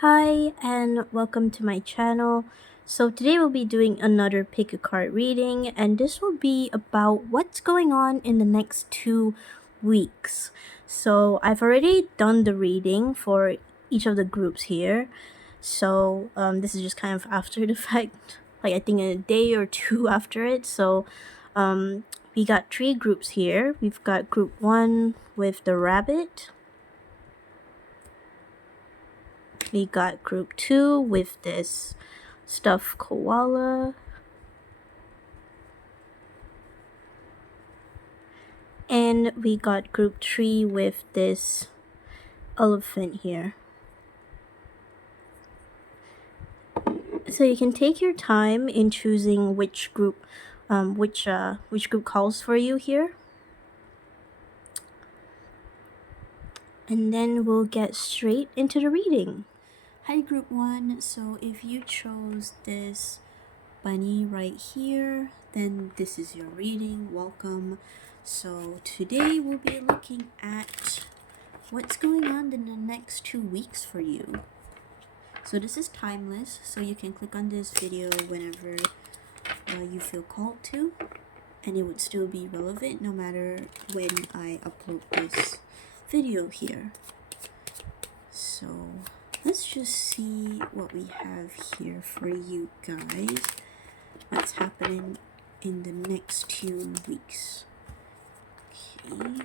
Hi and welcome to my channel. So today we'll be doing another pick a card reading, and this will be about what's going on in the next 2 weeks. So I've already done the reading for each of the groups here. So this is just kind of after the fact, like I think a day or two after it. So um, we got 3 groups here. We've got group 1 with the rabbit. We got group 2 with this stuffed koala. And we got group 3 with this elephant here. So you can take your time in choosing which group calls for you here. And then we'll get straight into the reading. Hi group 1, so if you chose this bunny right here, then this is your reading. Welcome. So today we'll be looking at what's going on in the next 2 weeks for you. So this is timeless, so you can click on this video whenever you feel called to, and it would still be relevant no matter when I upload this video here. So let's just see what we have here for you guys. What's happening in the next 2 weeks. Okay.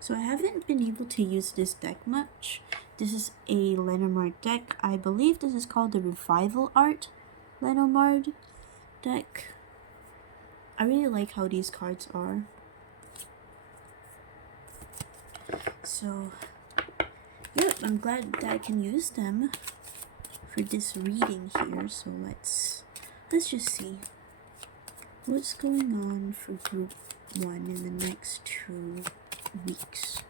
So I haven't been able to use this deck much. This is a Lenomard deck. I believe this is called the Revival Art Lenomard deck. I really like how these cards are. So, yep, I'm glad that I can use them for this reading here. So let's just see what's going on for group 1 in the next 2 weeks.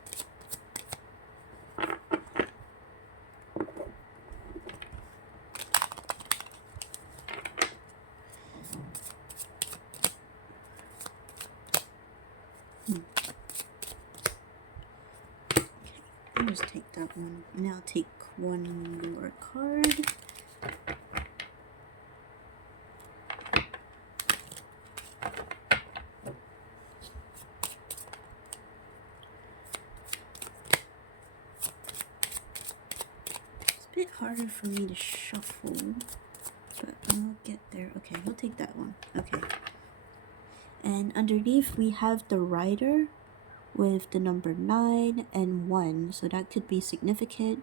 I'll just take that one. And I'll take one more card. It's a bit harder for me to shuffle, but I'll get there. Okay, we'll take that one. Okay. And underneath we have the rider with the number 9 and 1, so that could be significant.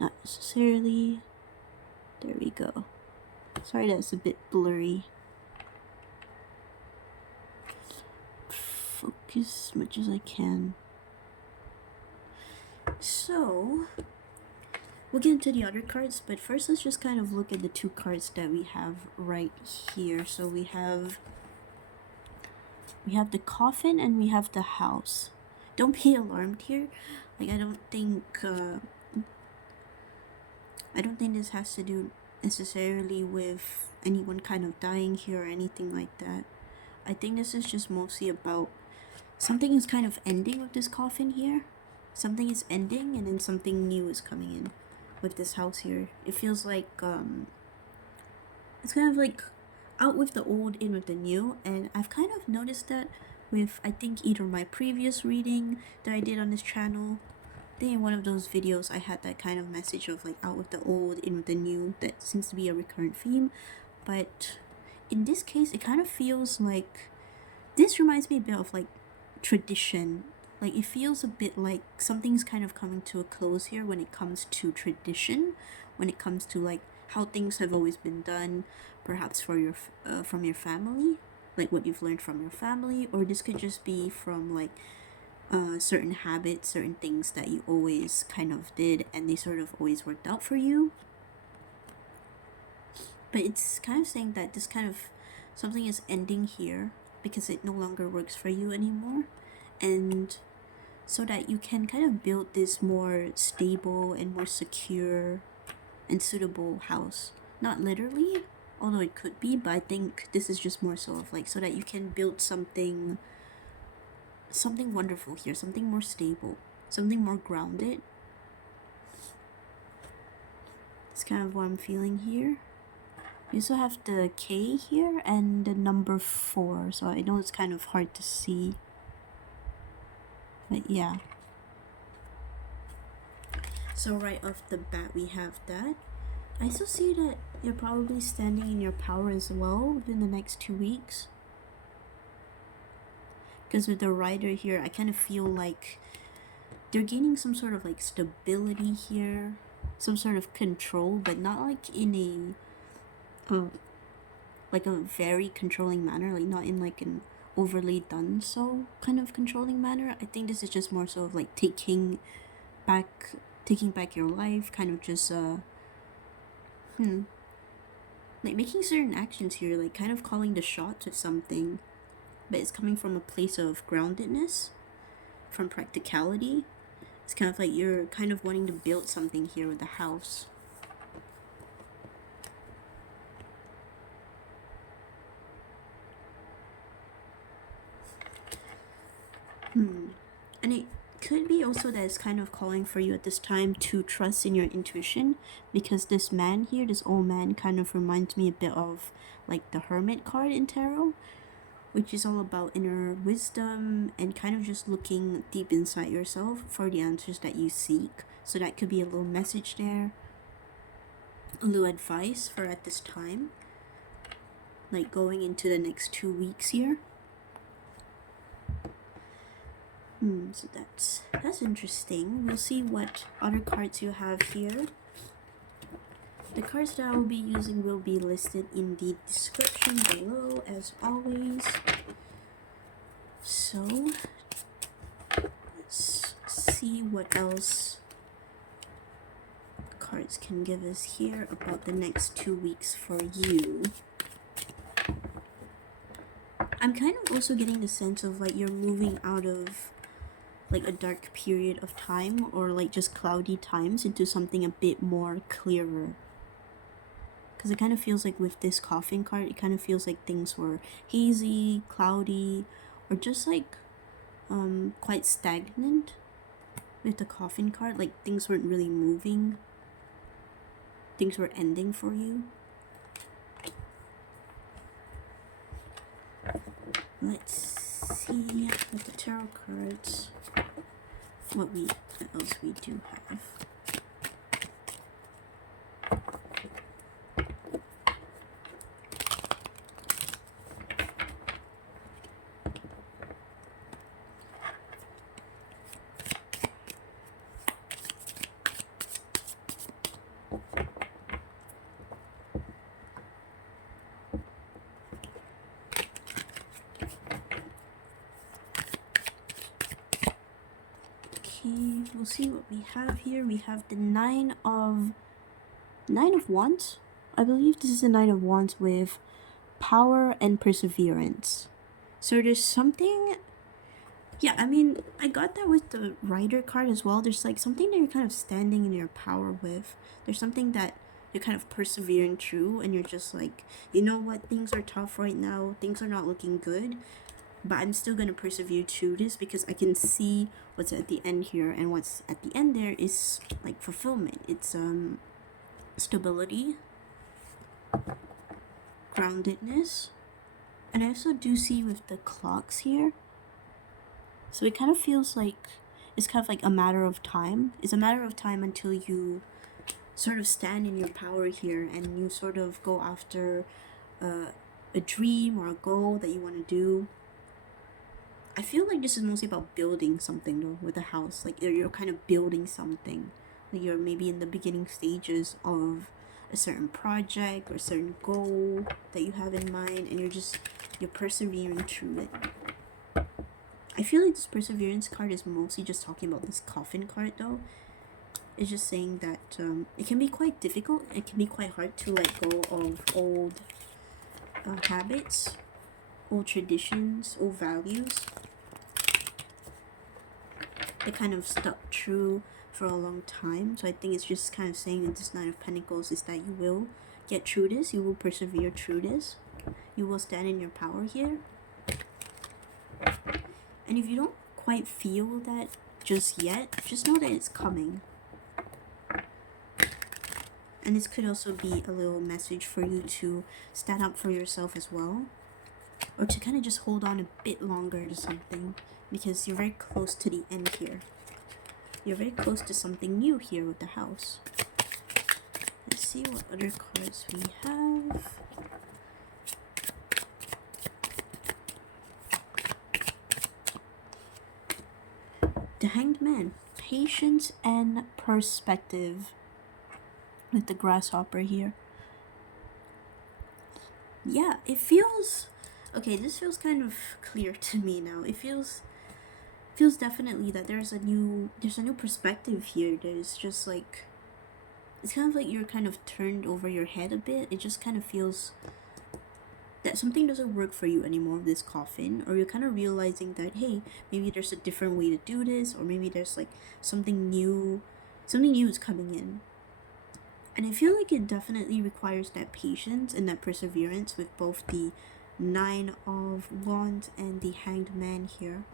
Not necessarily. There we go. Sorry that's a bit blurry. Focus as much as I can. So we'll get into the other cards, but first let's just kind of look at the 2 cards that we have right here. So we have the coffin and we have the house. Don't be alarmed here. Like I don't think this has to do necessarily with anyone kind of dying here or anything like that. I think this is just mostly about something is kind of ending with this coffin here. Something is ending and then something new is coming in with this house here. It feels like it's kind of like out with the old, in with the new, and I've kind of noticed that with I think either my previous reading that I did on this channel. I think in one of those videos I had that kind of message of like out with the old, in with the new. That seems to be a recurrent theme, but in this case it kind of feels like this reminds me a bit of like tradition. Like it feels a bit like something's kind of coming to a close here when it comes to tradition, when it comes to like how things have always been done, perhaps for your from your family, like what you've learned from your family, or this could just be from like certain habits, certain things that you always kind of did and they sort of always worked out for you. But it's kind of saying that this kind of something is ending here because it no longer works for you anymore, and so that you can kind of build this more stable and more secure and suitable house. Not literally, although it could be, but I think this is just more so of like so that you can build something wonderful here, something more stable, something more grounded. It's kind of what I'm feeling here. We also have the K here and the number 4, so I know it's kind of hard to see. But yeah. So right off the bat we have that. I also see that you're probably standing in your power as well within the next 2 weeks. Because with the Rider here, I kind of feel like they're gaining some sort of like stability here. Some sort of control, but not like in like a very controlling manner, like not in like an overly done so kind of controlling manner. I think this is just more so of like taking back your life, kind of just like making certain actions here, like kind of calling the shots of something, but it's coming from a place of groundedness, from practicality. It's kind of like you're kind of wanting to build something here with the house. And it could be also that it's kind of calling for you at this time to trust in your intuition, because this man here, this old man, kind of reminds me a bit of like the Hermit card in tarot, which is all about inner wisdom and kind of just looking deep inside yourself for the answers that you seek. So that could be a little message there, a little advice for at this time, like going into the next 2 weeks here. So that's interesting. We'll see what other cards you have here. The cards that I will be using will be listed in the description below, as always. So, let's see what else cards can give us here about the next 2 weeks for you. I'm kind of also getting the sense of like you're moving out of like a dark period of time, or like just cloudy times, into something a bit more clearer. Because it kind of feels like with this Coffin card, it kind of feels like things were hazy, cloudy, or just like quite stagnant with the Coffin card. Like things weren't really moving, things were ending for you. Let's see with the tarot cards what else we do have. We'll see what we have here. We have the Nine of Wands. I believe this is the Nine of Wands with power and perseverance. So there's something, yeah, I mean, I got that with the Rider card as well. There's like something that you're kind of standing in your power with. There's something that you're kind of persevering through, and you're just like, you know what, things are tough right now, things are not looking good, but I'm still going to persevere through this because I can see what's at the end here, and what's at the end there is like fulfillment. It's stability, groundedness, and I also do see with the clocks here. So it kind of feels like it's kind of like a matter of time. It's a matter of time until you sort of stand in your power here, and you sort of go after a dream or a goal that you want to do. I feel like this is mostly about building something though with the house. Like you're kind of building something. Like you're maybe in the beginning stages of a certain project or a certain goal that you have in mind, and you're persevering through it. I feel like this perseverance card is mostly just talking about this Coffin card though. It's just saying that it can be quite difficult. It can be quite hard to let go of old habits, old traditions, old values. They kind of stuck true for a long time. So I think it's just kind of saying that this Nine of Pentacles is that you will get through this. You will persevere through this. You will stand in your power here. And if you don't quite feel that just yet, just know that it's coming. And this could also be a little message for you to stand up for yourself as well, or to kind of just hold on a bit longer to something, because you're very close to the end here. You're very close to something new here with the house. Let's see what other cards we have. The Hanged Man. Patience and perspective with the grasshopper here. Yeah, it feels... Okay, this feels kind of clear to me now. It feels definitely that there's a new perspective here. There's just like... It's kind of like you're kind of turned over your head a bit. It just kind of feels that something doesn't work for you anymore with this coffin, or you're kind of realizing that, hey, maybe there's a different way to do this, or maybe there's like something new is coming in. And I feel like it definitely requires that patience and that perseverance with both the 9 of Wands and the Hanged Man here.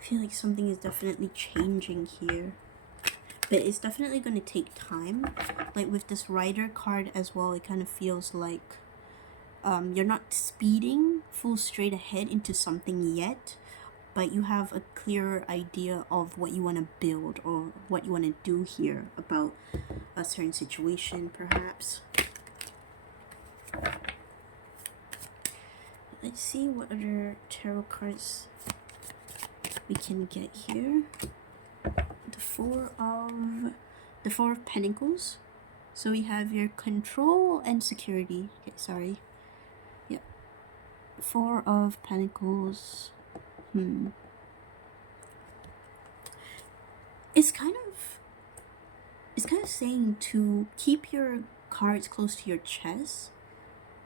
I feel like something is definitely changing here. But it's definitely going to take time. Like with this Rider card as well, it kind of feels like you're not speeding full straight ahead into something yet, but you have a clearer idea of what you want to build or what you want to do here about a certain situation, perhaps. Let's see what other tarot cards we can get here. The Four of Pentacles. So we have your control and security. Okay, sorry. Yep. Four of Pentacles. It's kind of saying to keep your cards close to your chest.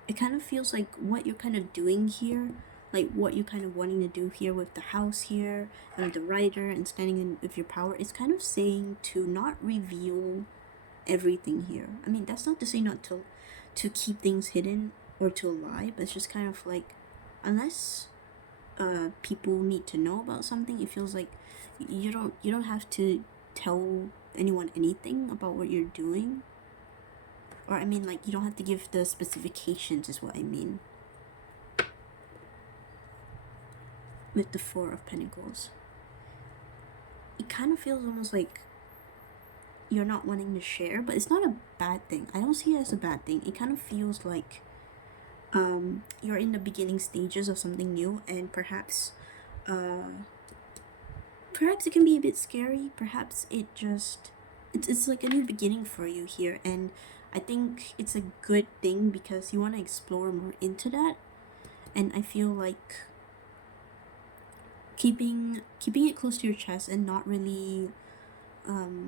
It kind of feels like what you're kind of doing here, like what you're kind of wanting to do here with the house here and the Rider and standing in with your power. It's kind of saying to not reveal everything here. I mean, that's not to say not to keep things hidden or to lie, but it's just kind of like, unless people need to know about something, it feels like you don't have to tell anyone anything about what you're doing. Or I mean, like, you don't have to give the specifications is what I mean with the Four of Pentacles. It kind of feels almost like you're not wanting to share, but it's not a bad thing. I don't see it as a bad thing. It kind of feels like you're in the beginning stages of something new, and perhaps it can be a bit scary. Perhaps it's like a new beginning for you here, and I think it's a good thing because you want to explore more into that. And I feel like keeping it close to your chest and not really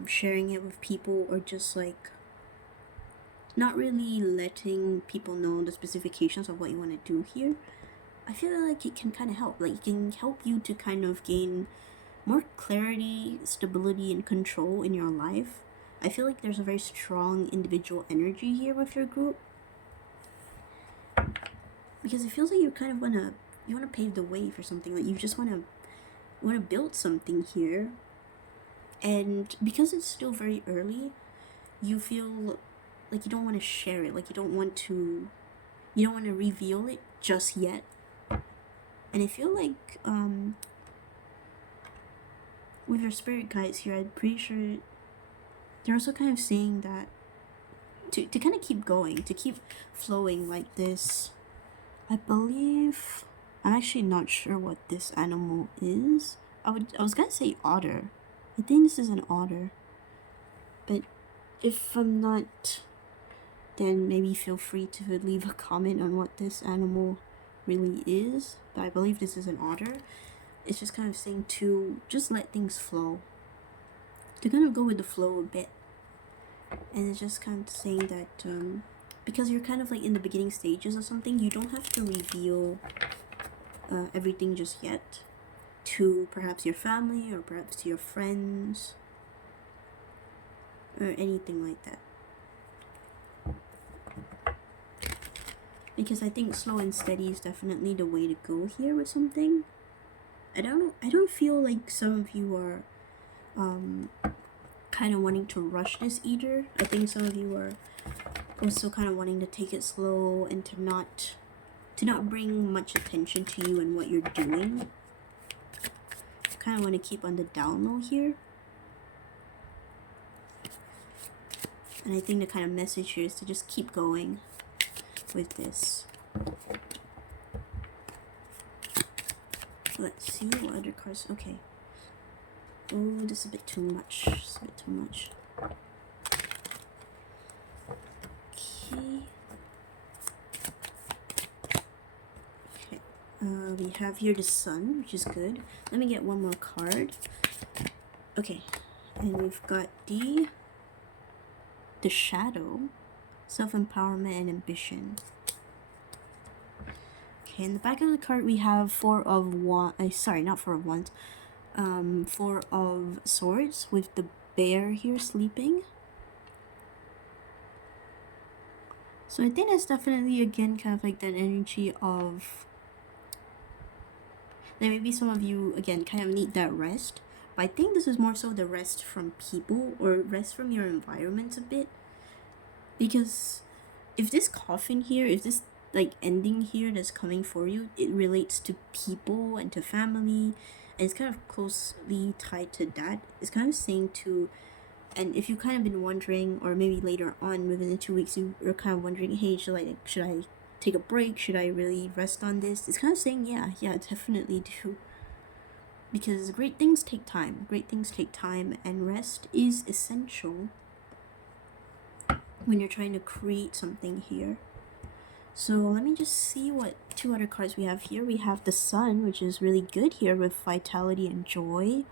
sharing it with people, or just like not really letting people know the specifications of what you want to do here, I feel like it can kind of help. Like, it can help you to kind of gain more clarity, stability, and control in your life. I feel like there's a very strong individual energy here with your group, because it feels like you kind of want to pave the way for something. Like, you just want to build something here, and because it's still very early, you feel like you don't want to share it. Like, you don't want to reveal it just yet. And I feel like with your spirit guides here, I'm pretty sure they're also kind of saying that to kind of keep going, to keep flowing like this. I believe, I'm actually not sure what this animal is. I was gonna say otter. I think this is an otter, but if I'm not, then maybe feel free to leave a comment on what this animal really is. But I believe this is an otter. It's just kind of saying to just let things flow, to kind of go with the flow a bit. And it's just kind of saying that because you're kind of like in the beginning stages of something, you don't have to reveal everything just yet to perhaps your family, or perhaps to your friends, or anything like that. Because I think slow and steady is definitely the way to go here with something. I don't feel like some of you are kind of wanting to rush this either. I think some of you are also kind of wanting to take it slow and to not bring much attention to you and what you're doing. Kind of want to keep on the down low here. And I think the kind of message here is to just keep going with this. Let's see what other cards. Okay. Oh, this is a bit too much. It's a bit too much. Okay. Okay. We have here the sun, which is good. Let me get one more card. Okay. And we've got the shadow, self-empowerment and ambition. Okay, in the back of the card we have Four of Swords with the bear here sleeping. So I think that's definitely, again, kind of like that energy of that maybe some of you, again, kind of need that rest. But I think this is more so the rest from people or rest from your environment a bit. Because if this coffin here, if this like ending here that's coming for you, it relates to people and to family, and it's kind of closely tied to that. It's kind of saying to, and if you've kind of been wondering, or maybe later on within the 2 weeks you're kind of wondering, hey, should I take a break? Should I really rest on this? It's kind of saying, yeah, definitely do. Because great things take time. Great things take time, and rest is essential when you're trying to create something here. So let me just see what two other cards we have here. We have the sun, which is really good here with vitality and joy.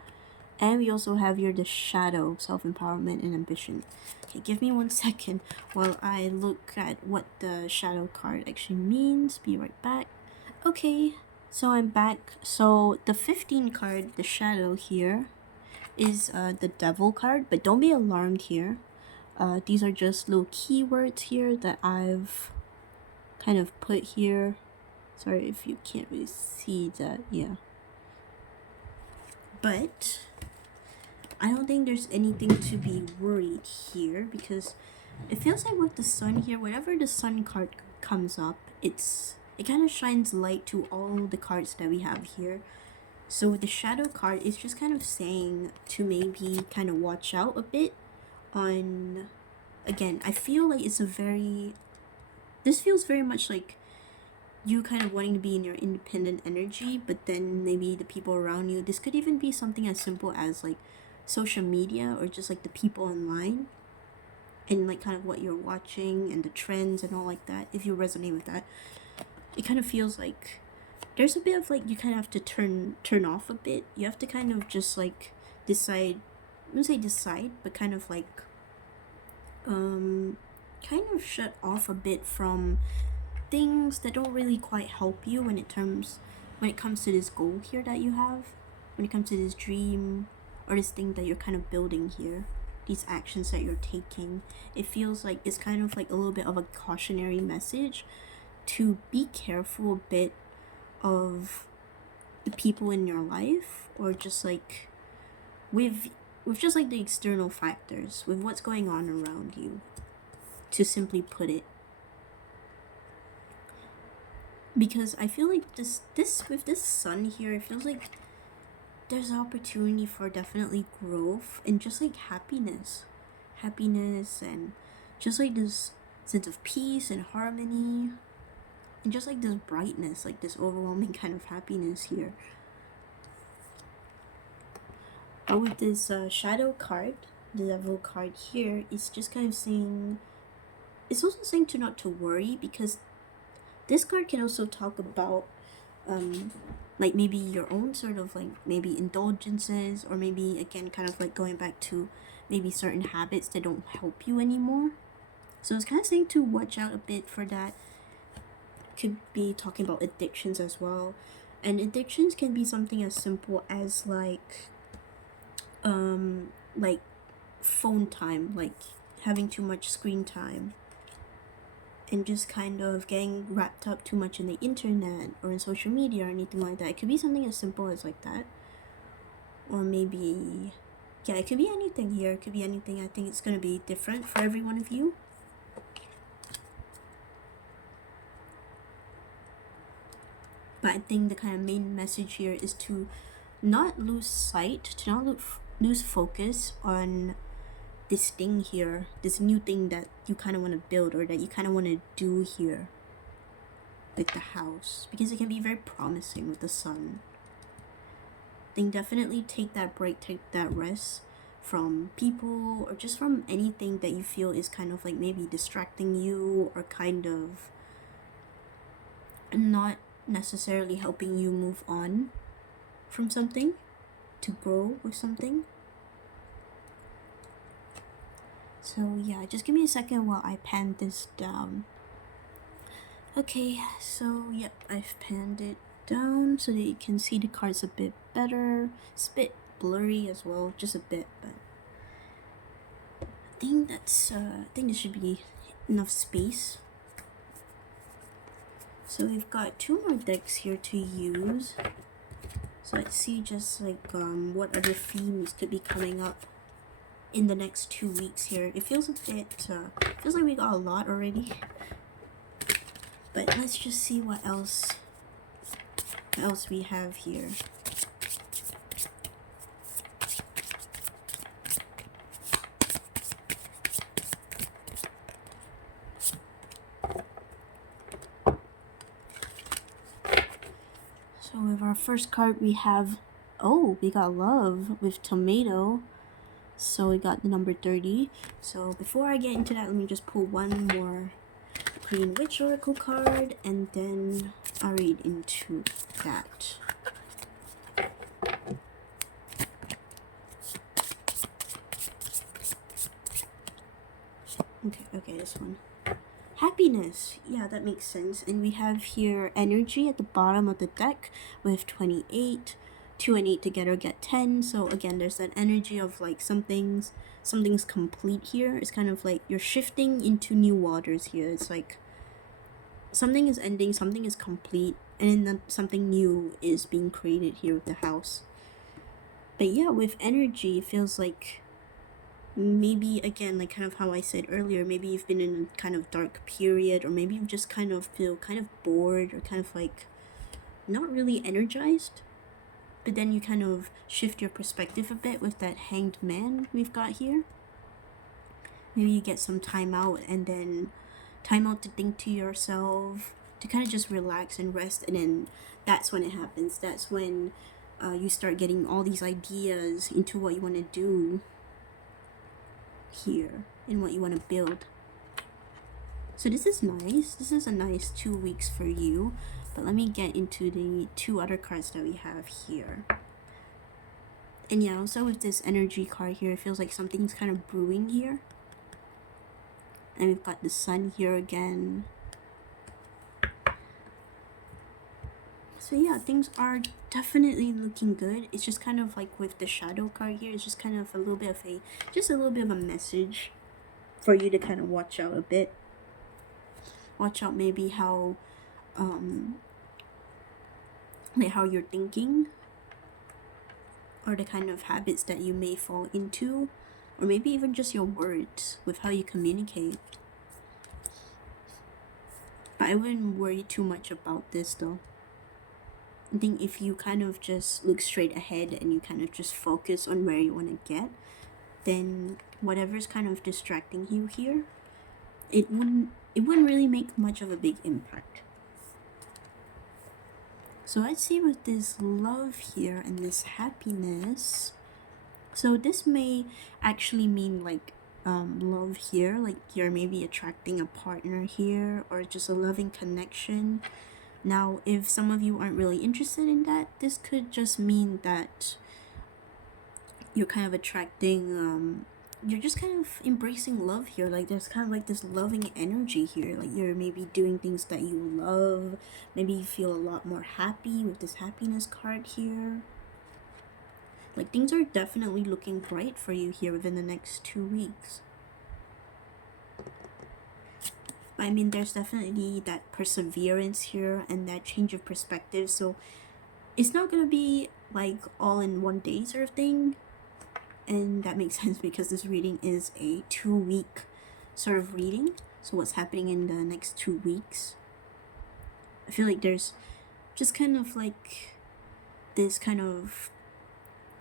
And we also have here the shadow, self-empowerment and ambition. Okay, give me 1 second while I look at what the shadow card actually means. Be right back. Okay, so I'm back. So the 15 card, the shadow here, is the devil card. But don't be alarmed here. These are just little keywords here that I've kind of put here. Sorry if you can't really see that. Yeah. But I don't think there's anything to be worried here, because it feels like with the sun here, whenever the sun card comes up, it kind of shines light to all the cards that we have here. So with the shadow card, it's just kind of saying to maybe kind of watch out a bit on, again, I feel like this feels very much like you kind of wanting to be in your independent energy, but then maybe the people around you, this could even be something as simple as like social media or just like the people online and like kind of what you're watching and the trends and all like that. If you resonate with that, it kind of feels like there's a bit of like you kind of have to turn off a bit. You have to kind of just like decide, I wouldn't say decide, but kind of like kind of shut off a bit from things that don't really quite help you when it comes to this goal here that you have, when it comes to this dream or this thing that you're kind of building here, these actions that you're taking. It feels like it's kind of like a little bit of a cautionary message to be careful a bit of the people in your life, or just like with just like the external factors, with what's going on around you, to simply put it. Because I feel like this with this sun here, it feels like there's an opportunity for definitely growth and just like happiness and just like this sense of peace and harmony and just like this brightness, like this overwhelming kind of happiness here. But with this shadow card, the devil card here, it's just kind of saying, it's also saying to not to worry, because this card can also talk about like maybe your own sort of like maybe indulgences, or maybe again kind of like going back to maybe certain habits that don't help you anymore. So it's kind of saying to watch out a bit for that. Could be talking about addictions as well, and addictions can be something as simple as like phone time, like having too much screen time and just kind of getting wrapped up too much in the internet or in social media or anything like that. It could be something as simple as like that. Or maybe Yeah, it could be anything here. It could be anything. I think it's going to be different for every one of you. But I think the kind of main message here is to not lose sight, to not lose focus on this thing here, this new thing that you kind of want to build or that you kind of want to do here with the house, because it can be very promising with the sun. Then definitely take that break, take that rest from people or just from anything that you feel is kind of like maybe distracting you or kind of not necessarily helping you move on from something, to grow with something. So yeah, just give me a second while I pan this down. Okay, so yep, I've panned it down so that you can see the cards a bit better. It's a bit blurry as well, just a bit, but I think there should be enough space. So we've got 2 more decks here to use. So let's see just like what other themes could be coming up in the next 2 weeks here. It feels a bit, feels like we got a lot already. But let's just see what else we have here. So with our first card we have, we got love with tomato. So we got the number 30. So before I get into that, let me just pull one more Green Witch Oracle card and then I'll read into that. Okay, this one. Happiness. Yeah, that makes sense. And we have here energy at the bottom of the deck with 28. 2 and 8 together get 10. So again, there's that energy of like something's complete here. It's kind of like you're shifting into new waters here. It's like something is ending, something is complete, and then something new is being created here with the house. But yeah, with energy, it feels like maybe again, like kind of how I said earlier, maybe you've been in a kind of dark period, or maybe you just kind of feel kind of bored or kind of like not really energized. But then you kind of shift your perspective a bit with that Hanged Man we've got here. Maybe you get some time out and then time out to think to yourself, to kind of just relax and rest, and then that's when it happens. That's when you start getting all these ideas into what you want to do here and what you want to build. So this is nice. This is a nice 2 weeks for you. But let me get into the 2 other cards that we have here. And yeah, also with this energy card here, it feels like something's kind of brewing here. And we've got the sun here again. So yeah, things are definitely looking good. It's just kind of like with the shadow card here, it's just kind of a little bit of a message for you to kind of watch out a bit. Watch out maybe how like how you're thinking, or the kind of habits that you may fall into, or maybe even just your words with how you communicate. But I wouldn't worry too much about this though. I think if you kind of just look straight ahead and you kind of just focus on where you want to get, then whatever's kind of distracting you here, it wouldn't really make much of a big impact. So let's see with this love here and this happiness. So this may actually mean like love here, like you're maybe attracting a partner here, or just a loving connection. Now, if some of you aren't really interested in that, this could just mean that you're kind of attracting you're just kind of embracing love here. Like there's kind of like this loving energy here, like you're maybe doing things that you love. Maybe you feel a lot more happy with this happiness card here. Like things are definitely looking bright for you here within the next 2 weeks. I mean, there's definitely that perseverance here and that change of perspective. So it's not gonna be like all in one day sort of thing. And that makes sense because this reading is a 2-week sort of reading. So what's happening in the next 2 weeks? I feel like there's just kind of like this kind of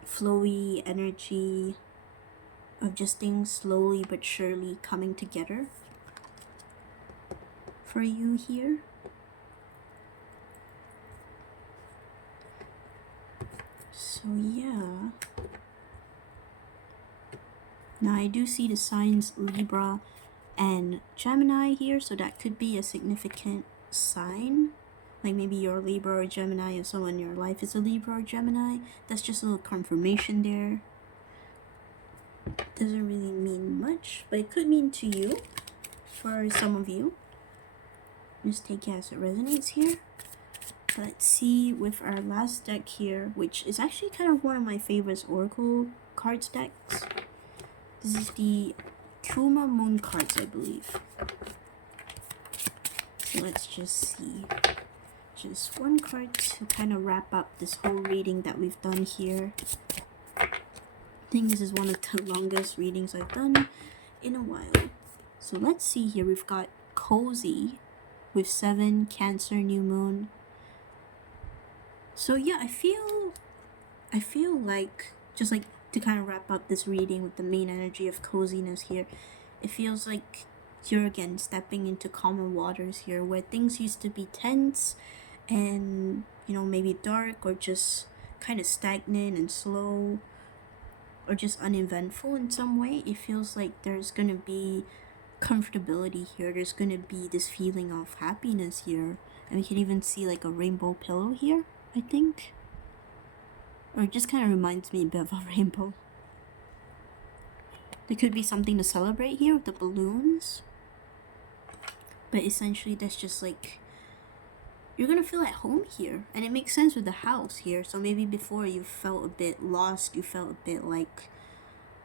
flowy energy of just things slowly but surely coming together for you here. So yeah. Now I do see the signs Libra and Gemini here, so that could be a significant sign. Like maybe you're a Libra or Gemini, if someone in your life is a Libra or Gemini. That's just a little confirmation there. Doesn't really mean much, but it could mean to you for some of you. Just take it as it resonates here. Let's see with our last deck here, which is actually kind of one of my favorite Oracle cards decks. This is the Kuma Moon cards, I believe. So let's just see. Just one card to kind of wrap up this whole reading that we've done here. I think this is one of the longest readings I've done in a while. So let's see here. We've got Cozy with 7, Cancer, New Moon. So yeah, I feel like, just like to kind of wrap up this reading with the main energy of coziness here, it feels like you're again stepping into calmer waters here, where things used to be tense and, you know, maybe dark or just kind of stagnant and slow or just uneventful in some way. It feels like there's gonna be comfortability here. There's gonna be this feeling of happiness here, and we can even see like a rainbow pillow here, I think. Or it just kind of reminds me a bit of a rainbow. There could be something to celebrate here with the balloons. But essentially that's just like, you're gonna feel at home here. And it makes sense with the house here. So maybe before you felt a bit lost, you felt a bit like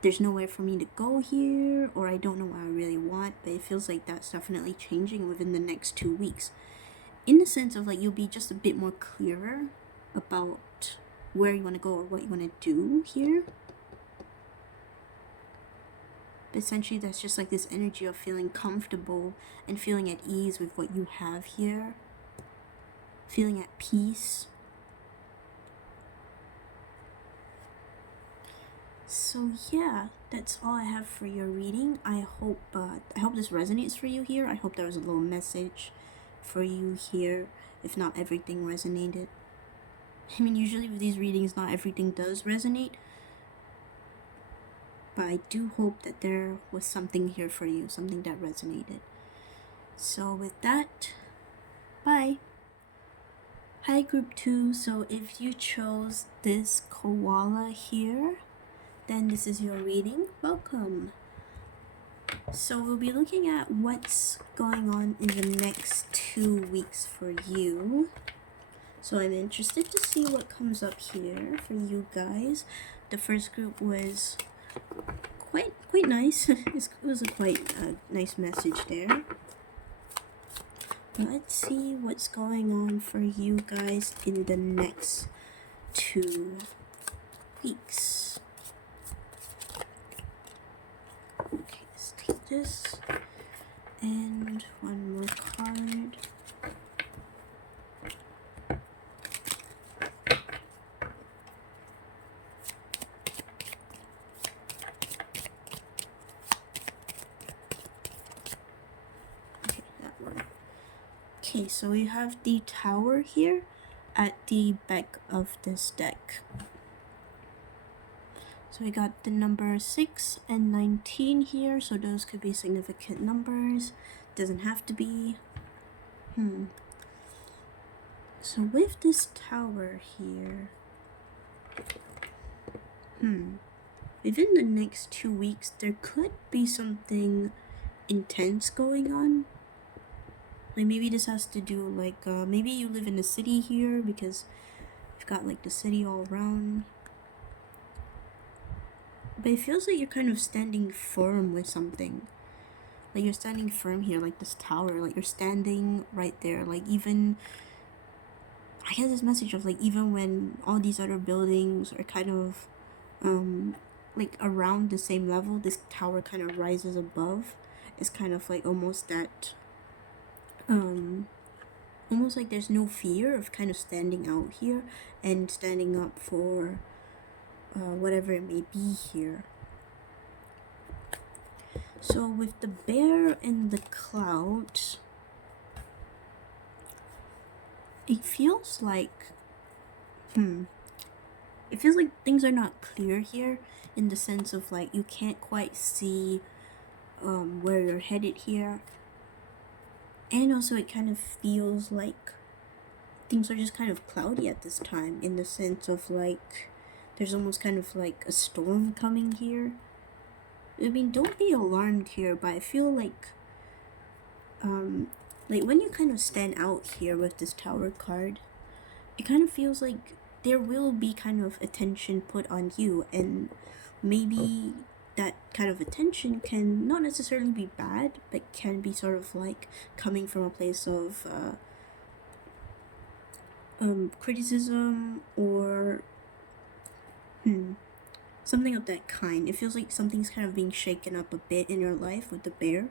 there's nowhere for me to go here, or I don't know what I really want. But it feels like that's definitely changing within the next 2 weeks. In the sense of like, you'll be just a bit more clearer about where you want to go or what you want to do here. But essentially that's just like this energy of feeling comfortable and feeling at ease with what you have here, feeling at peace. So yeah, that's all I have for your reading. I hope this resonates for you here. I hope there was a little message for you here, if not everything resonated. I mean, usually with these readings, not everything does resonate. But I do hope that there was something here for you, something that resonated. So with that, bye. Hi group 2, so if you chose this koala here, then this is your reading. Welcome. So we'll be looking at what's going on in the next 2 weeks for you. So I'm interested to see what comes up here for you guys. The first group was quite nice. It was a quite nice message there. Let's see what's going on for you guys in the next 2 weeks. Okay, let's take this and one more card. Okay, so we have the Tower here at the back of this deck. So we got the number 6 and 19 here, so those could be significant numbers. Doesn't have to be. So with this Tower here, within the next 2 weeks, there could be something intense going on. Like maybe this has to do like maybe you live in the city here because you've got like the city all around. But it feels like you're kind of standing firm with something. Like you're standing firm here, like this tower, like you're standing right there. Like even, I get this message of like even when all these other buildings are kind of like around the same level. This tower kind of rises above. It's kind of like almost that almost like there's no fear of kind of standing out here and standing up for whatever it may be here. So with the bear and the clouds, it feels like it feels like things are not clear here, in the sense of like you can't quite see where you're headed here. And also it kind of feels like things are just kind of cloudy at this time, in the sense of like there's almost kind of like a storm coming here. I mean, don't be alarmed here, but I feel like when you kind of stand out here with this tower card, it kind of feels like there will be kind of attention put on you, and maybe that kind of attention can not necessarily be bad, but can be sort of like coming from a place of criticism or something of that kind. It feels like something's kind of being shaken up a bit in your life with the bear,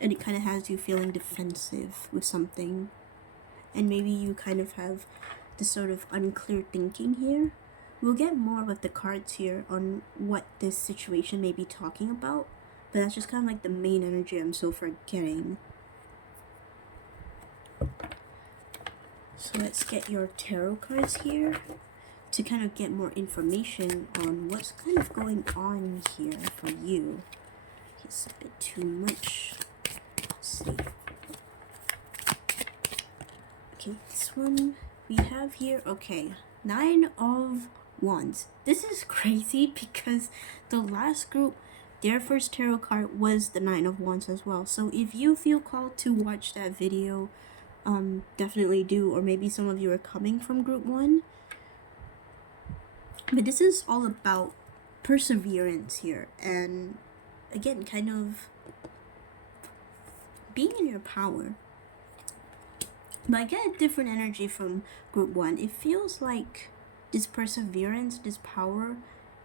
and it kind of has you feeling defensive with something, and maybe you kind of have this sort of unclear thinking here. We'll get more with the cards here on what this situation may be talking about, but that's just kind of like the main energy I'm so far getting. So let's get your tarot cards here to kind of get more information on what's kind of going on here for you. It's a bit too much. Let's see. Okay, this one we have here. Okay, 9 of Wands. This is crazy because the last group, their first tarot card was the 9 of Wands as well. So if you feel called to watch that video, definitely do. Or maybe some of you are coming from group 1. But this is all about perseverance here, and again, kind of being in your power. But I get a different energy from group 1. It feels like this perseverance, this power,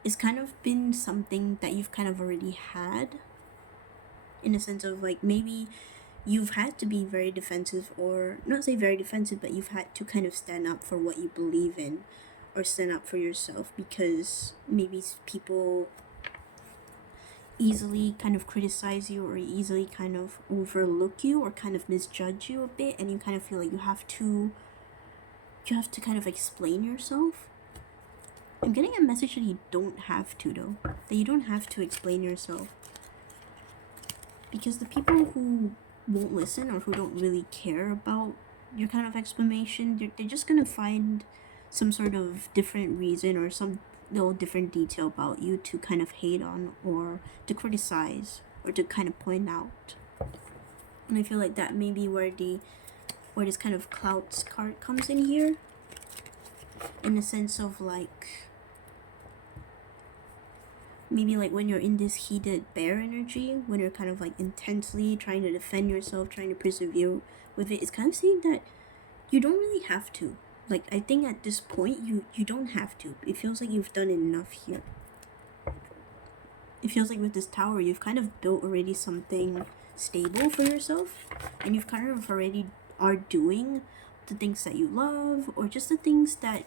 is kind of been something that you've kind of already had, in a sense of like maybe you've had to be very defensive, or not say very defensive, but you've had to kind of stand up for what you believe in, or stand up for yourself, because maybe people easily kind of criticize you, or easily kind of overlook you, or kind of misjudge you a bit, and you kind of feel like you have to kind of explain yourself. I'm getting a message that you don't have to, though. That you don't have to explain yourself. Because the people who won't listen, or who don't really care about your kind of explanation, they're just gonna find some sort of different reason or some little different detail about you to kind of hate on, or to criticize, or to kind of point out. And I feel like that may be where this kind of clouds card comes in here, in the sense of like maybe like when you're in this heated bear energy, when you're kind of like intensely trying to defend yourself, trying to persevere with it, it's kind of saying that you don't really have to. Like, I think at this point, you don't have to. It feels like you've done enough here. It feels like with this tower, you've kind of built already something stable for yourself. And you've kind of already are doing the things that you love, or just the things that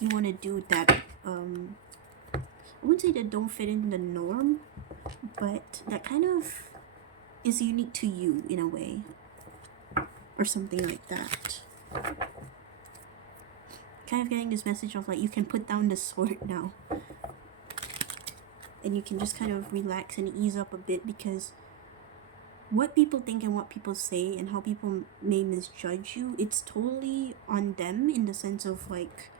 you want to do that, I wouldn't say that don't fit in the norm, but that kind of is unique to you in a way. Or something like that. Kind of getting this message of like you can put down the sword now, and you can just kind of relax and ease up a bit, because what people think and what people say and how people may misjudge you, it's totally on them, in the sense of like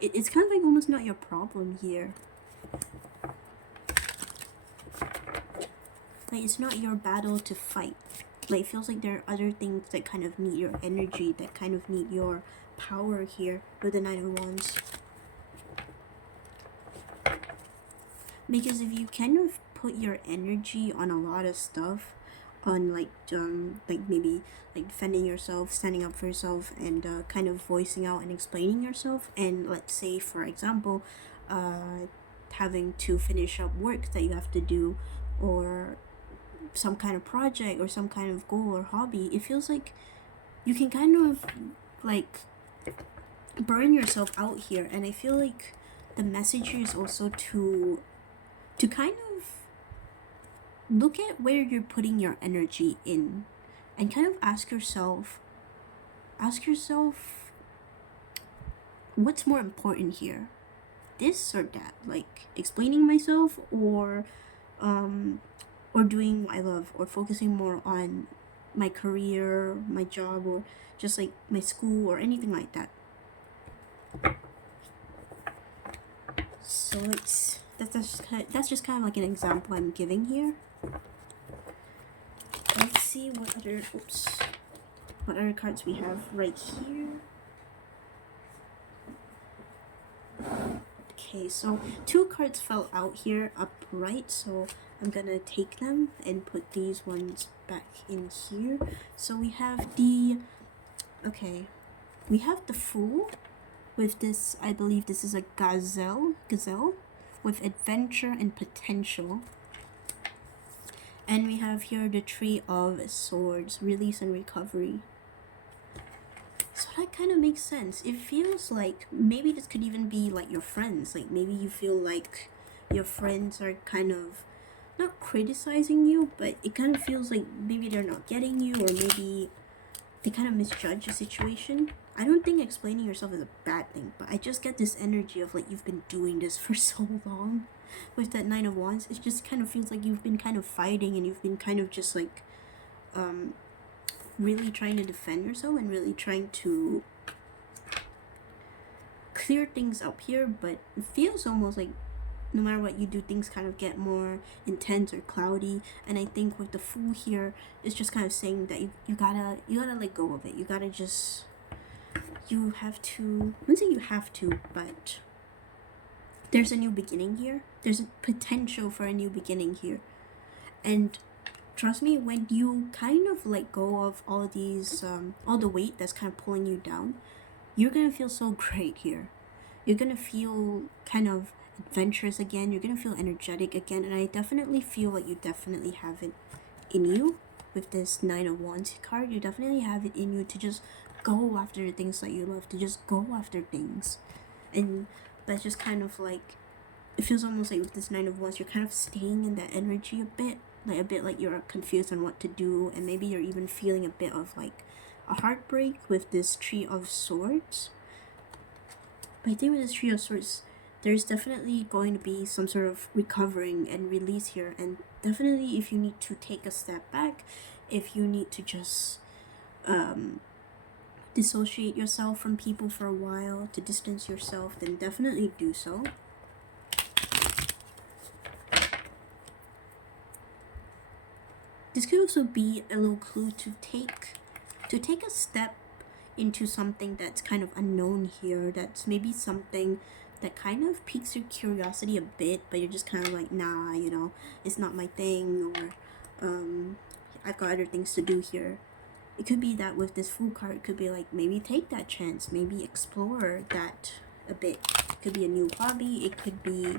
it's kind of like almost not your problem here. Like, it's not your battle to fight. Like, it feels like there are other things that kind of need your energy, that kind of need your power here with the 9 of Wands. Because if you kind of put your energy on a lot of stuff, on like maybe like defending yourself, standing up for yourself, and kind of voicing out and explaining yourself, and let's say for example having to finish up work that you have to do, or some kind of project or some kind of goal or hobby, it feels like you can kind of like burn yourself out here. And I feel like the message here is also to kind of look at where you're putting your energy in, and kind of ask yourself what's more important here, this or that, like explaining myself, or doing what I love, or focusing more on my career, my job, or just like my school or anything like that. So that's just kind of like an example I'm giving here. Let's see what other cards we have right here. Okay, so 2 cards fell out here upright, so I'm gonna take them and put these ones back in here. So we have the Fool with this, I believe this is a gazelle with adventure and potential. And we have here the Tree of Swords, release and recovery. So that kind of makes sense. It feels like maybe this could even be like your friends. Like maybe you feel like your friends are kind of not criticizing you, but it kind of feels like maybe they're not getting you, or maybe they kind of misjudge the situation. I don't think explaining yourself is a bad thing, but I just get this energy of like you've been doing this for so long. With that Nine of Wands, it just kind of feels like you've been kind of fighting, and you've been kind of just like really trying to defend yourself and really trying to clear things up here. But it feels almost like no matter what you do, things kind of get more intense or cloudy. And I think with the Fool here, it's just kind of saying that you gotta let go of it. You gotta just, you have to, I wouldn't say you have to, but there's a new beginning here. There's a potential for a new beginning here. And trust me, when you kind of let go of all these, all the weight that's kind of pulling you down, you're gonna feel so great here. You're gonna feel kind of adventurous again. You're gonna feel energetic again. And I definitely feel like you definitely have it in you with this Nine of Wands card. You definitely have it in you to just go after the things that you love, to just go after things. And that's just kind of like, it feels almost like with this Nine of Wands, you're kind of staying in that energy a bit like you're confused on what to do, and maybe you're even feeling a bit of like a heartbreak with this Tree of Swords. But I think with this Tree of Swords, there's definitely going to be some sort of recovering and release here. And definitely if you need to take a step back, if you need to just dissociate yourself from people for a while, to distance yourself, then definitely do so. This could also be a little clue to take a step into something that's kind of unknown here. That's maybe something that kind of piques your curiosity a bit, but you're just kind of like, nah, you know, it's not my thing, or I've got other things to do here. It could be that with this Fool card, it could be like, maybe take that chance, maybe explore that a bit. It could be a new hobby, it could be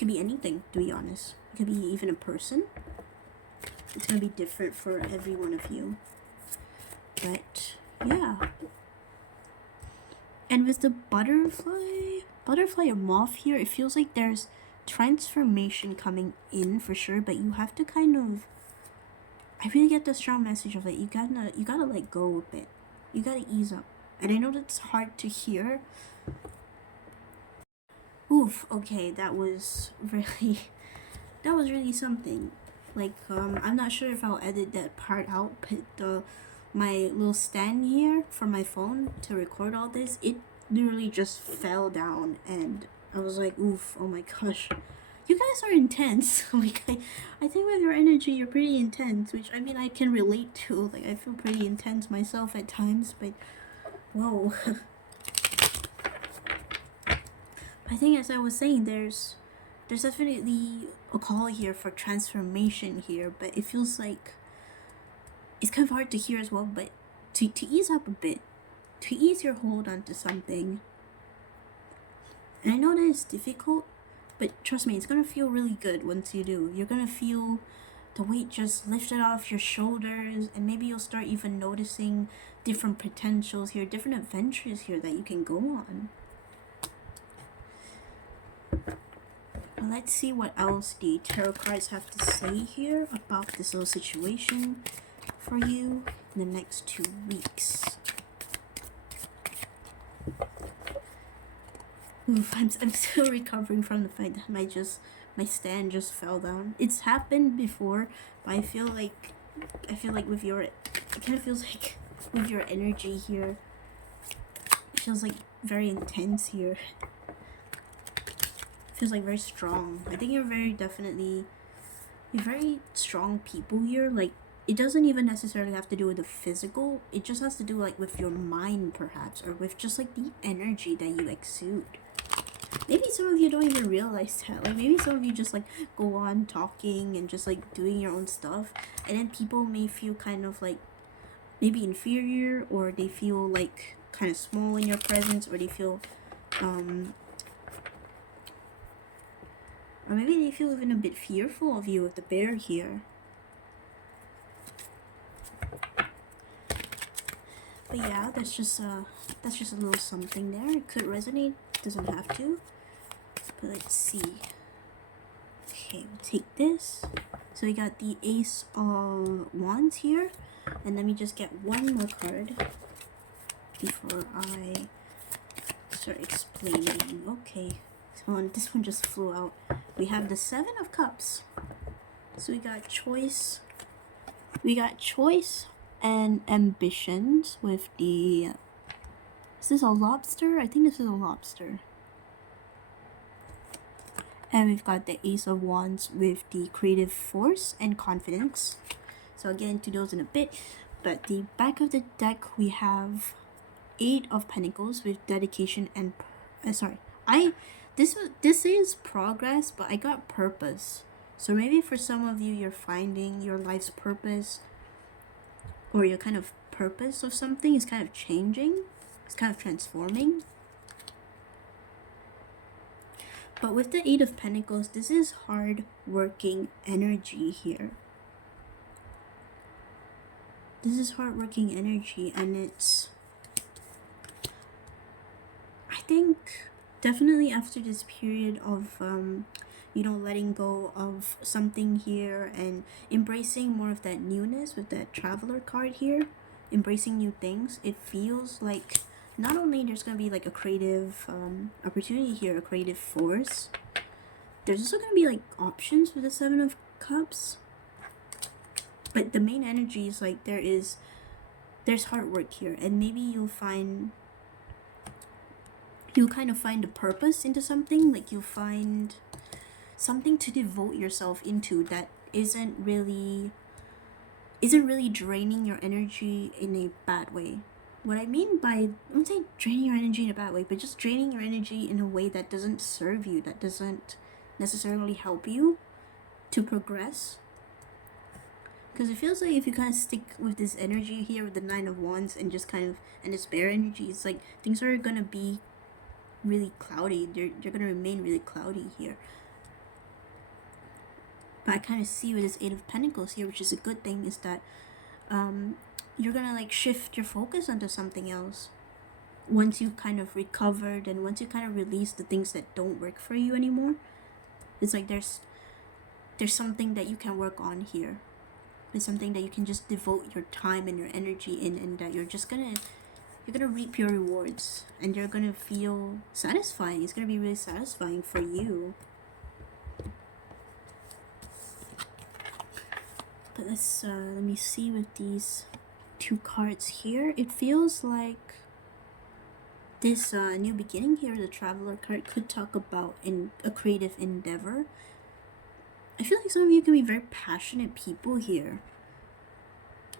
anything, to be honest. It could be even a person. It's gonna be different for every one of you. But yeah. And with the butterfly or moth here, it feels like there's transformation coming in for sure, but you have to kind of, I really get the strong message of it. You gotta let go a bit. You gotta ease up. And I know that's hard to hear. Oof, okay, that was really something. Like, I'm not sure if I'll edit that part out, but my little stand here for my phone to record all this, it literally just fell down, and I was like, oof, oh my gosh. You guys are intense. Like, I think with your energy, you're pretty intense, which, I mean, I can relate to. Like, I feel pretty intense myself at times, but whoa. I think, as I was saying, there's definitely a call here for transformation here, but it feels like it's kind of hard to hear as well. But to ease up a bit, to ease your hold onto something, and I know that it's difficult, But trust me, it's gonna feel really good once you do. You're gonna feel the weight just lifted off your shoulders, and maybe you'll start even noticing different potentials here, different adventures here that you can go on. Well, let's see what else the tarot cards have to say here about this little situation for you in the next 2 weeks. Oof, I'm still recovering from the fact that my stand just fell down. It's happened before, but I feel like with your, it kind of feels like with your energy here, it feels like very intense here. It feels like very strong. I think you're very strong people here. Like, it doesn't even necessarily have to do with the physical. It just has to do like with your mind, perhaps, or with just like the energy that you exude. Maybe some of you don't even realize that. Like, maybe some of you just like go on talking and just like doing your own stuff, and then people may feel kind of like maybe inferior, or they feel like kind of small in your presence, or they feel or maybe they feel even a bit fearful of you with the bear here. But yeah, that's just a little something there. It could resonate, doesn't have to. But let's see. Okay, we'll take this. So we got the Ace of Wands here. And let me just get one more card before I start explaining. Okay, so this one just flew out. We have the Seven of Cups. So we got choice. We got choice and ambitions with the... Is this a lobster? I think this is a lobster. And we've got the Ace of Wands with the creative force and confidence. So I'll get into those in a bit. But the back of the deck, we have Eight of Pentacles with dedication and... This is progress, but I got purpose. So maybe for some of you, you're finding your life's purpose, or your kind of purpose of something is kind of changing. It's kind of transforming. But with the Eight of Pentacles, this is hard-working energy here. This is hard-working energy, and it's... I think definitely after this period of, letting go of something here and embracing more of that newness with that Traveler card here, embracing new things, it feels like not only there's going to be like a creative opportunity here, a creative force, there's also going to be like options with the Seven of Cups. But the main energy is like there's hard work here, and maybe you'll kind of find a purpose into something. Like you'll find something to devote yourself into that isn't really draining your energy in a bad way. What I mean by, I won't say draining your energy in a bad way, but just draining your energy in a way that doesn't serve you, that doesn't necessarily help you to progress. Because it feels like if you kind of stick with this energy here with the Nine of Wands and just kind of, and this bear energy, it's like things are going to be really cloudy. They're going to remain really cloudy here. But I kind of see with this Eight of Pentacles here, which is a good thing, is that you're going to like shift your focus onto something else. Once you've kind of recovered and once you kind of release the things that don't work for you anymore, it's like there's something that you can work on here. There's something that you can just devote your time and your energy in, and that you're gonna reap your rewards, and you're gonna feel satisfying. It's gonna be really satisfying for you. But let's let me see with these two cards here. It feels like this new beginning here, the Traveler card, could talk about a creative endeavor. I feel like some of you can be very passionate people here.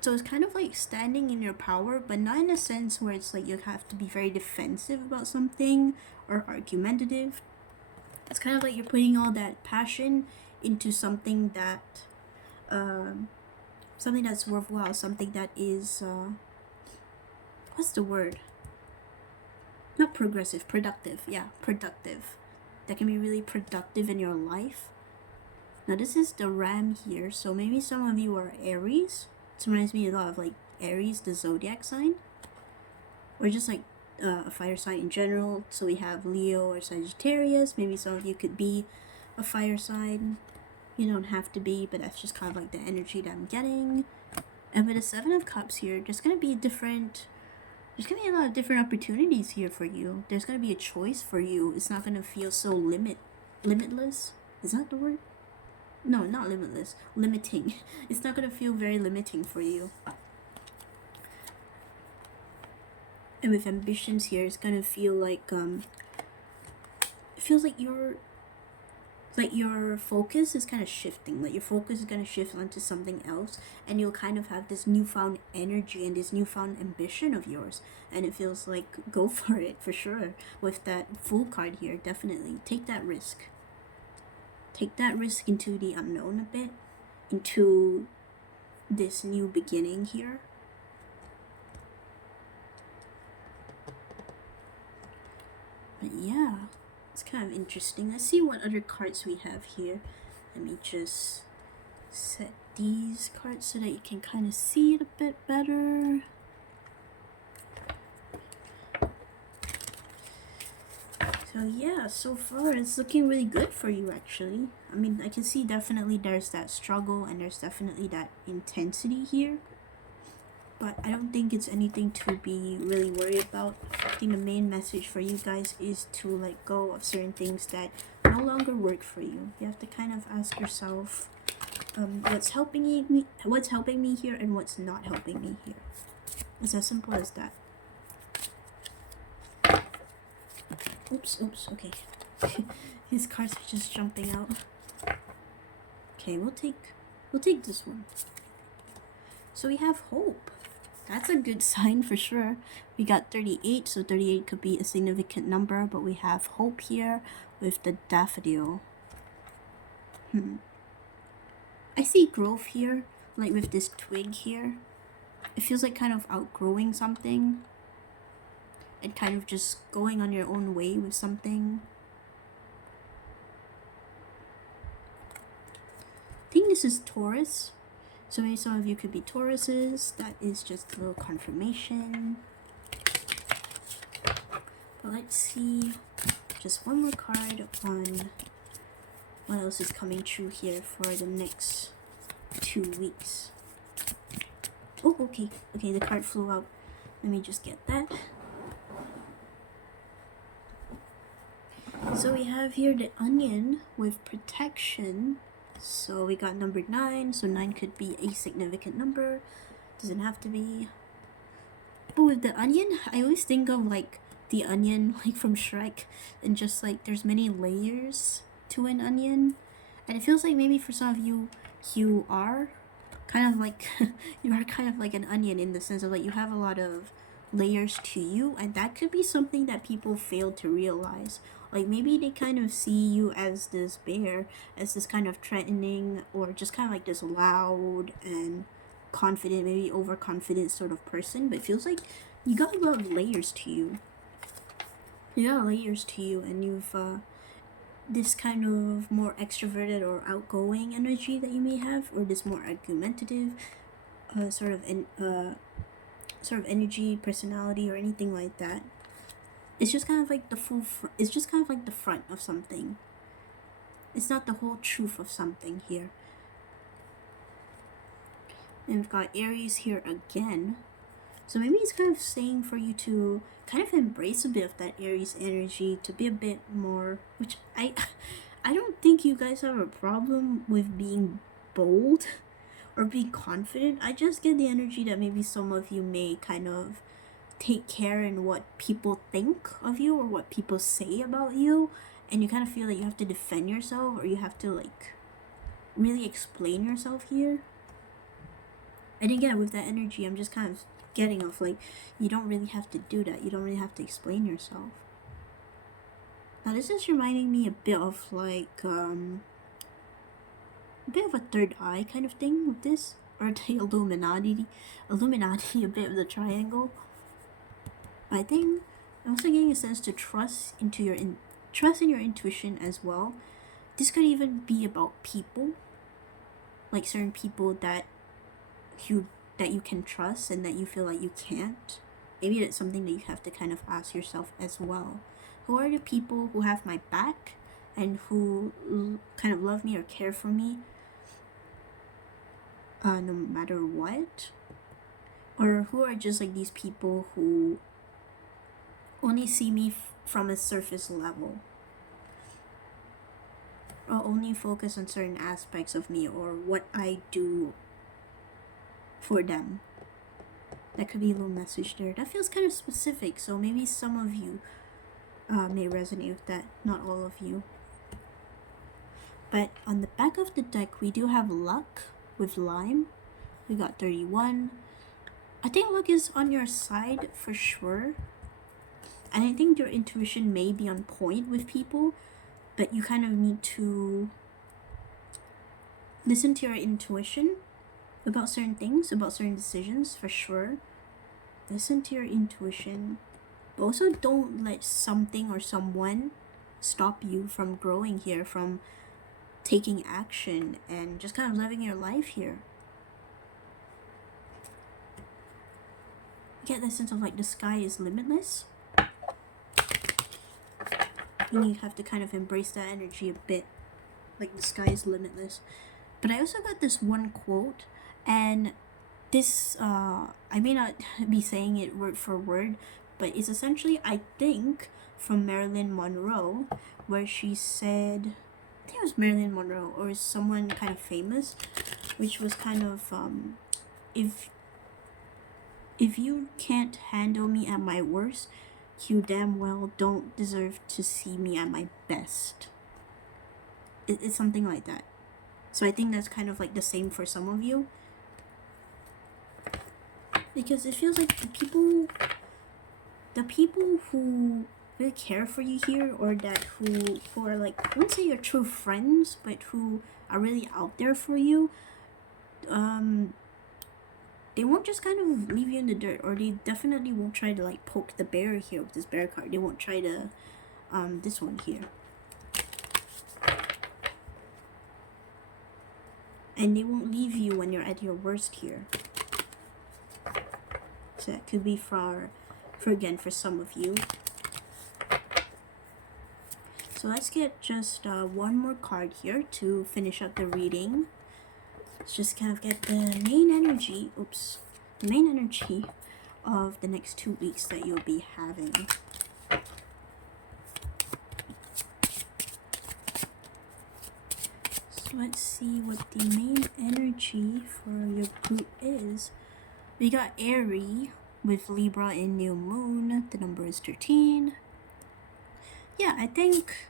So it's kind of like standing in your power, but not in a sense where it's like you have to be very defensive about something or argumentative. It's kind of like you're putting all that passion into something that something that's worthwhile, something that is what's the word? Not progressive, productive. Yeah, productive. that can be really productive in your life. Now this is the Ram here, so maybe some of you are Aries. This reminds me a lot of like Aries, the zodiac sign, or just like a fire sign in general. So we have Leo or Sagittarius. Maybe some of you could be a fire sign. You don't have to be, but that's just kind of like the energy that I'm getting. And with the Seven of Cups here, there's gonna be a lot of different opportunities here for you. There's gonna be a choice for you. It's not gonna feel so limitless. Is that the word? No, not limitless. Limiting. It's not gonna feel very limiting for you. And with ambitions here, it's gonna feel like it feels like your focus is kind of shifting. Like your focus is gonna shift onto something else, and you'll kind of have this newfound energy and this newfound ambition of yours. And it feels like go for it for sure. With that Fool card here, definitely take that risk. Take that risk into the unknown a bit, into this new beginning here. But yeah, it's kind of interesting. Let's see what other cards we have here. Let me just set these cards so that you can kind of see it a bit better. So yeah, so far it's looking really good for you actually. I mean, I can see definitely there's that struggle and there's definitely that intensity here. But I don't think it's anything to be really worried about. I think the main message for you guys is to let go of certain things that no longer work for you. You have to kind of ask yourself, what's helping me here and what's not helping me here. It's as simple as that. Oops, okay. His cards are just jumping out. Okay, we'll take this one. So we have hope. That's a good sign for sure. We got 38, so 38 could be a significant number, but we have hope here with the daffodil. I see growth here, like with this twig here. It feels like kind of outgrowing something and kind of just going on your own way with something. I think this is Taurus. So maybe some of you could be Tauruses. That is just a little confirmation. But let's see. Just one more card on what else is coming true here for the next 2 weeks. Oh, okay. Okay, the card flew out. Let me just get that. So we have here the Onion with protection. So we got number 9. So 9 could be a significant number. Doesn't have to be. But with the onion, I always think of like the onion like from Shrek, and just like there's many layers to an onion. And it feels like maybe for some of you, you are kind of like you are kind of like an onion in the sense of like you have a lot of layers to you, and that could be something that people fail to realize. Like maybe they kind of see you as this bear, as this kind of threatening, or just kind of like this loud and confident, maybe overconfident sort of person. But it feels like you got a lot of layers to you. You got layers to you, and you've this kind of more extroverted or outgoing energy that you may have, or this more argumentative sort of energy, personality, or anything like that. It's just kind of like it's just kind of like the front of something. It's not the whole truth of something here. And we've got Aries here again. So maybe it's kind of saying for you to kind of embrace a bit of that Aries energy, to be a bit more, which I don't think you guys have a problem with being bold or being confident. I just get the energy that maybe some of you may kind of take care in what people think of you or what people say about you, and you kind of feel like you have to defend yourself, or you have to like really explain yourself here. And again, with that energy, I'm just kind of getting off like you don't really have to do that. You don't really have to explain yourself. Now this is reminding me a bit of like a bit of a third eye kind of thing with this, or the Illuminati, a bit of the triangle. I think I'm also getting a sense to trust into your trust in your intuition as well. This could even be about people, like certain people that you can trust and that you feel like you can't. Maybe it's something that you have to kind of ask yourself as well. Who are the people who have my back and who kind of love me or care for me no matter what? Or who are just like these people who only see me from a surface level, or only focus on certain aspects of me or what I do for them? That could be a little message there. That feels kind of specific, so maybe some of you may resonate with that, not all of you. But on the back of the deck, we do have luck with lime. We got 31. I think luck is on your side for sure. And I think your intuition may be on point with people, but you kind of need to listen to your intuition about certain things, about certain decisions for sure. Listen to your intuition. But also don't let something or someone stop you from growing here, from taking action and just kind of living your life here. You get that sense of like the sky is limitless. And you have to kind of embrace that energy a bit. Like the sky is limitless. But I also got this one quote, and this I may not be saying it word for word, but it's essentially, I think, from Marilyn Monroe, where she said, I think it was Marilyn Monroe or someone kind of famous, which was kind of if you can't handle me at my worst, you damn well don't deserve to see me at my best. It's something like that. So I think that's kind of like the same for some of you, because it feels like the people who really care for you here, or that who are like, I wouldn't say your true friends, but who are really out there for you, they won't just kind of leave you in the dirt, or they definitely won't try to like poke the bear here with this bear card. They won't try to this one here. And they won't leave you when you're at your worst here. So that could be for some of you. So let's get just one more card here to finish up the reading. Let's just kind of get the main energy, the main energy of the next 2 weeks that you'll be having. So let's see what the main energy for your group is. We got Airy with Libra in New Moon. The number is 13. Yeah, I think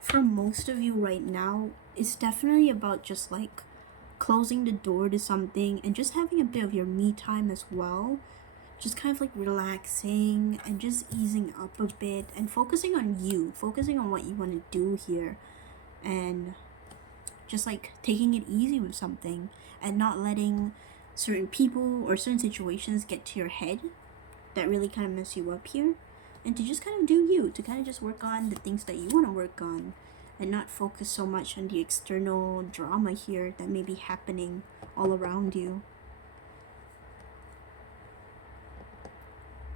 for most of you right now, it's definitely about just like closing the door to something and just having a bit of your me time as well. Just kind of like relaxing and just easing up a bit and focusing on you, focusing on what you want to do here, and just like taking it easy with something and not letting certain people or certain situations get to your head that really kind of mess you up here, and to just kind of do you, to kind of just work on the things that you want to work on and not focus so much on the external drama here that may be happening all around you.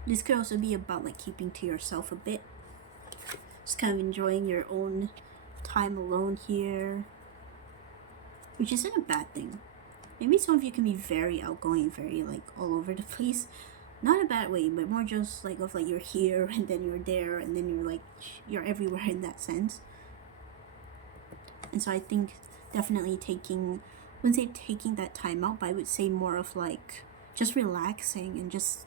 This could also be about like keeping to yourself a bit, just kind of enjoying your own time alone here, which isn't a bad thing. Maybe some of you can be very outgoing, very like all over the place. Not a bad way, but more just like of like you're here and then you're there and then you're like you're everywhere in that sense. And so I think definitely I wouldn't say taking that time out, but I would say more of like just relaxing and just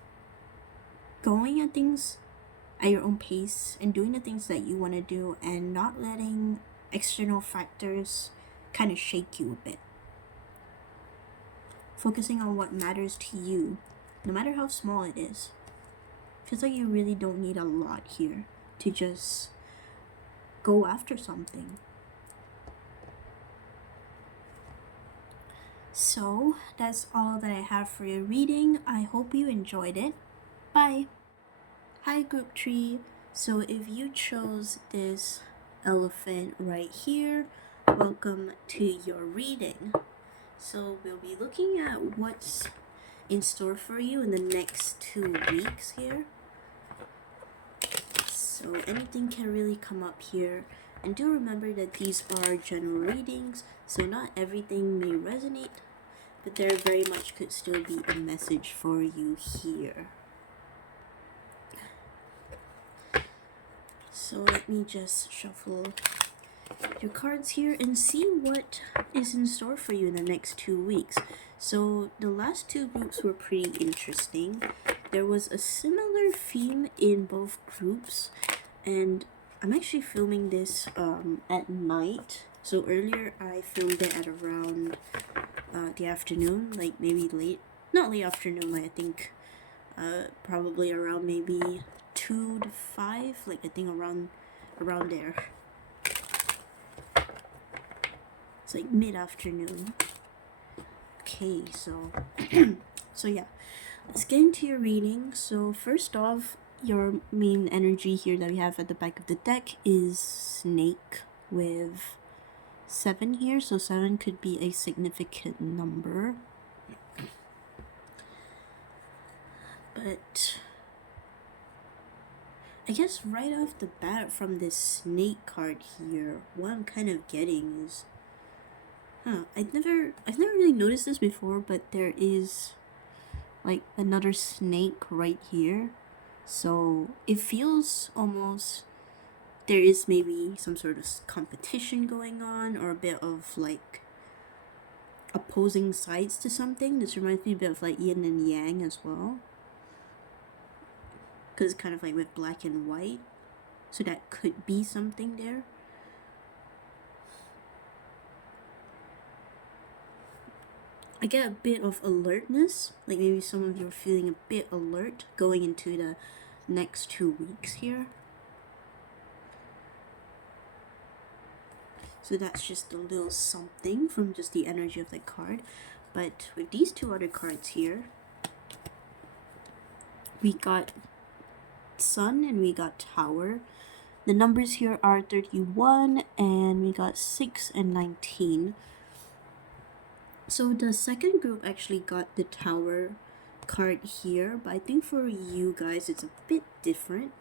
going at things at your own pace and doing the things that you want to do and not letting external factors kind of shake you a bit. Focusing on what matters to you, no matter how small it is. Feels like you really don't need a lot here to just go after something. So that's all that I have for your reading. I hope you enjoyed it. Bye. Hi group tree. So if you chose this elephant right here. Welcome to your reading. So we'll be looking at what's in store for you in the next 2 weeks here. So anything can really come up here. And do remember that these are general readings, so not everything may resonate, but there very much could still be a message for you here. So let me just shuffle your cards here and see what is in store for you in the next 2 weeks. So the last 2 groups were pretty interesting. There was a similar theme in both groups, and I'm actually filming this at night. So earlier I filmed it at around the afternoon, like maybe not late afternoon, like I think probably around maybe 2 to 5, like I think around there. It's like mid-afternoon. Okay, so so yeah, let's get into your reading. So first off, your main energy here that we have at the back of the deck is snake with 7 here. So 7 could be a significant number. But I guess right off the bat from this snake card here, what I'm kind of getting is, I've never really noticed this before, but there is like another snake right here. So it feels almost there is maybe some sort of competition going on, or a bit of like opposing sides to something. This reminds me a bit of like yin and yang as well, because it's kind of like with black and white, so that could be something there. I get a bit of alertness, like maybe some of you are feeling a bit alert going into the next 2 weeks here. So that's just a little something from just the energy of the card. But with these 2 other cards here, we got Sun and we got Tower. The numbers here are 31, and we got 6 and 19. So the second group actually got the Tower card here, but I think for you guys it's a bit different.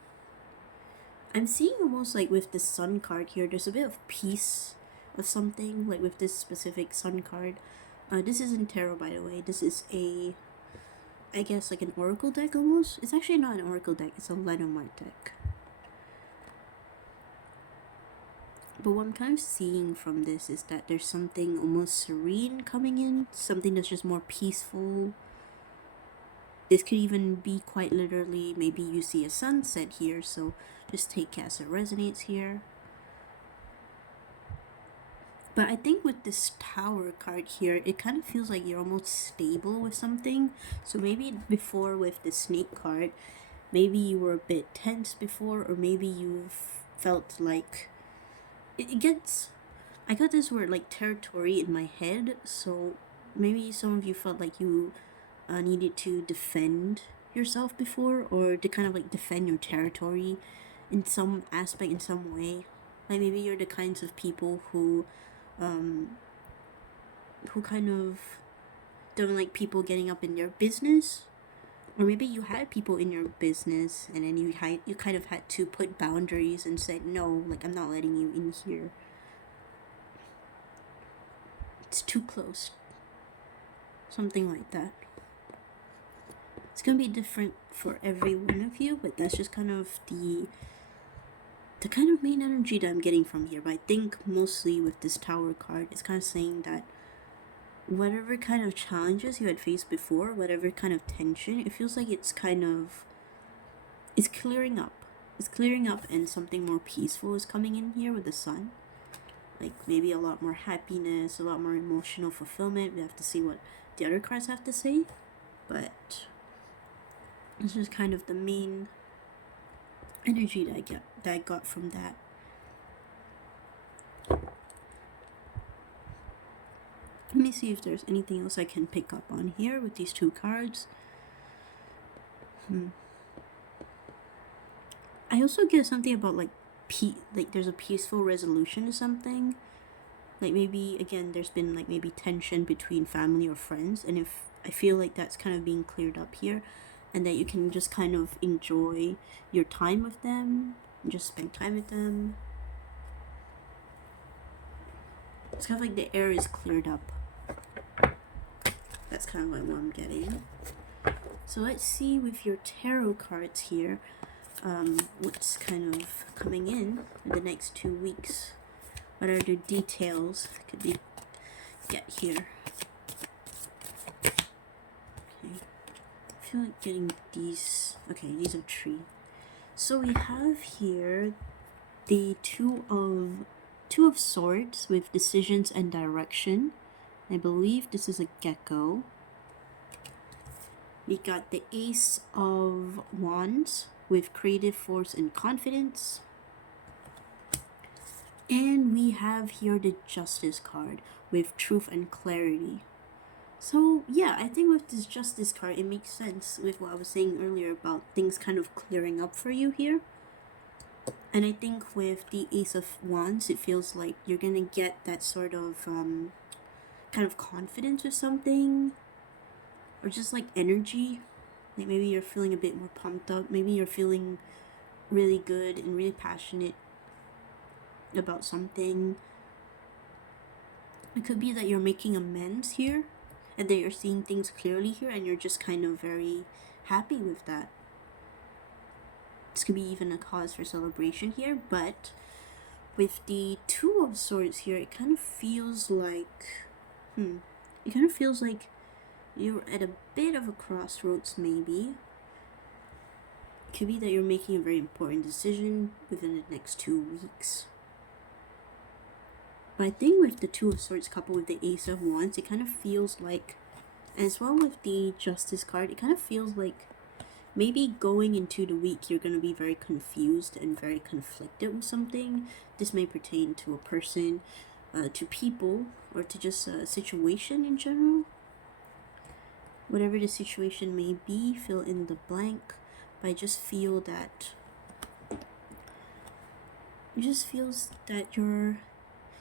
I'm seeing almost like with the Sun card here, there's a bit of peace of something, like with this specific Sun card. This isn't tarot, by the way. This is I guess like an oracle deck almost. It's actually not an oracle deck, it's a Lenomard deck. But what I'm kind of seeing from this is that there's something almost serene coming in, something that's just more peaceful. This could even be quite literally, maybe you see a sunset here, so just take it as it resonates here. But I think with this Tower card here, it kind of feels like you're almost stable with something. So maybe before with the Snake card, maybe you were a bit tense before, or maybe you've felt like I got this word like territory in my head, so maybe some of you felt like you needed to defend yourself before, or to kind of like defend your territory in some aspect, in some way. Like maybe you're the kinds of people who kind of don't like people getting up in their business, or maybe you had people in your business and then you kind of had to put boundaries and said, no, like I'm not letting you in here, it's too close, something like that. It's gonna be different for every one of you, but that's just kind of the kind of main energy that I'm getting from here. But I think mostly with this Tower card, it's kind of saying that whatever kind of challenges you had faced before, whatever kind of tension, it feels like it's clearing up. It's clearing up, and something more peaceful is coming in here with the Sun. Like maybe a lot more happiness, a lot more emotional fulfillment. We have to see what the other cards have to say, but this is kind of the main energy that I got from that. Let me see if there's anything else I can pick up on here with these 2 cards. I also get something about like there's a peaceful resolution to something. Like maybe again there's been like maybe tension between family or friends, and if I feel like that's kind of being cleared up here, and that you can just kind of enjoy your time with them and just spend time with them. It's kind of like the air is cleared up. That's kind of like what I'm getting. So let's see with your tarot cards here, what's kind of coming in the next 2 weeks. What are the details could we get here? Okay. I feel like getting these. Okay, these are 3. So we have here the two of swords with decisions and direction. I believe this is a gecko. We got the ace of wands with creative force and confidence. And we have here the justice card with truth and clarity. So yeah, I think with this justice card, it makes sense with what I was saying earlier about things kind of clearing up for you here. And I think with the ace of wands, it feels like you're gonna get that sort of kind of confidence with something, or just like energy. Like maybe you're feeling a bit more pumped up, maybe you're feeling really good and really passionate about something. It could be that you're making amends here, and that you're seeing things clearly here, and you're just kind of very happy with that. This could be even a cause for celebration here, but with the two of swords here, it kind of feels like you're at a bit of a crossroads. Maybe it could be that you're making a very important decision within the next 2 weeks. But I think with the two of swords coupled with the ace of wands, it kind of feels like, as well with the justice card, it kind of feels like maybe going into the week you're going to be very confused and very conflicted with something. This may pertain to a person, to people, or to just a situation in general. Whatever the situation may be, fill in the blank. But I just feel that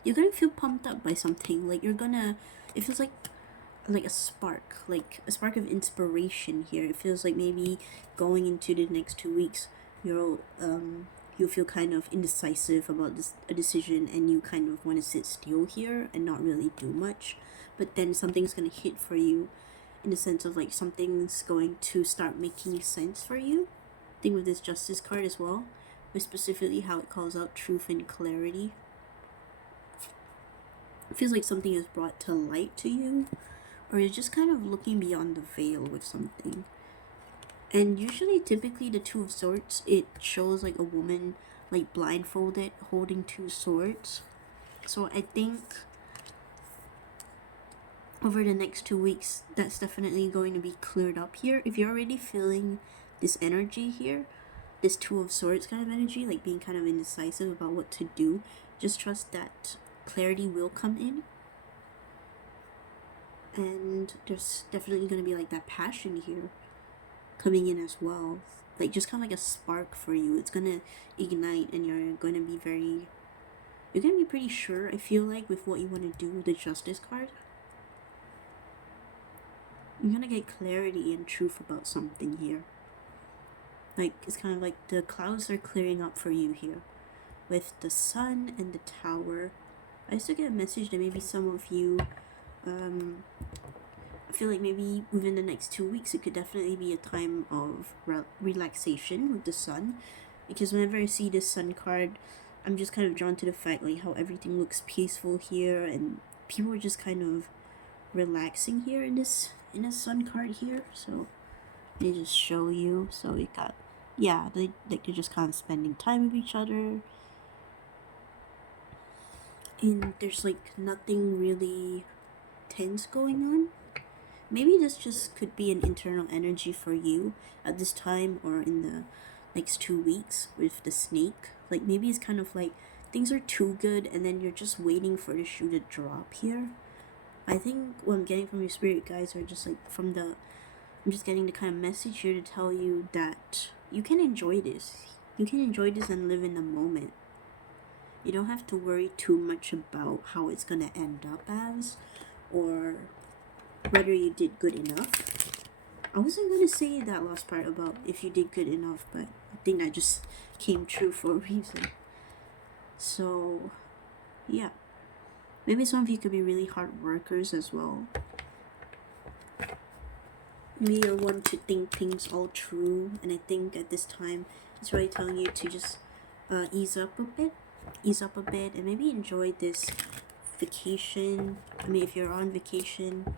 you're gonna feel pumped up by something. Like it feels like a spark of inspiration here. It feels like maybe going into the next 2 weeks, you'll feel kind of indecisive about a decision, and you kind of want to sit still here and not really do much. But then something's gonna hit for you, in the sense of like something's going to start making sense for you. I think with this justice card as well, with specifically how it calls out truth and clarity. It feels like something is brought to light to you, or you're just kind of looking beyond the veil with something. And usually, typically, the two of swords, it shows like a woman like blindfolded holding 2 swords. So I think over the next 2 weeks, that's definitely going to be cleared up here. If you're already feeling this energy here, this two of swords kind of energy, like being kind of indecisive about what to do, just trust that clarity will come in. And there's definitely going to be like that passion here coming in as well, like just kind of like a spark for you. It's going to ignite, and you're going to be pretty sure, I feel like, with what you want to do with the justice card. You're going to get clarity and truth about something here. Like, it's kind of like the clouds are clearing up for you here with the sun and the tower. I still get a message that maybe some of you, I feel like maybe within the next 2 weeks, it could definitely be a time of relaxation with the sun. Because whenever I see this sun card, I'm just kind of drawn to the fact like how everything looks peaceful here, and people are just kind of relaxing here in this sun card here. So they just show you. So we got, yeah, they're just kind of spending time with each other, and there's like nothing really tense going on. Maybe this just could be an internal energy for you at this time, or in the next 2 weeks with the snake. Like maybe it's kind of like things are too good, and then you're just waiting for the shoe to drop here. I think what I'm getting from your spirit guides are just like I'm just getting the kind of message here to tell you that you can enjoy this. You can enjoy this and live in the moment. You don't have to worry too much about how it's gonna end up as, or whether you did good enough. I wasn't gonna say that last part about if you did good enough, but I think that just came true for a reason. So, yeah. Maybe some of you could be really hard workers as well. Maybe you're one to think things all through, and I think at this time it's really telling you to just ease up a bit, and maybe enjoy this vacation. I mean, if you're on vacation,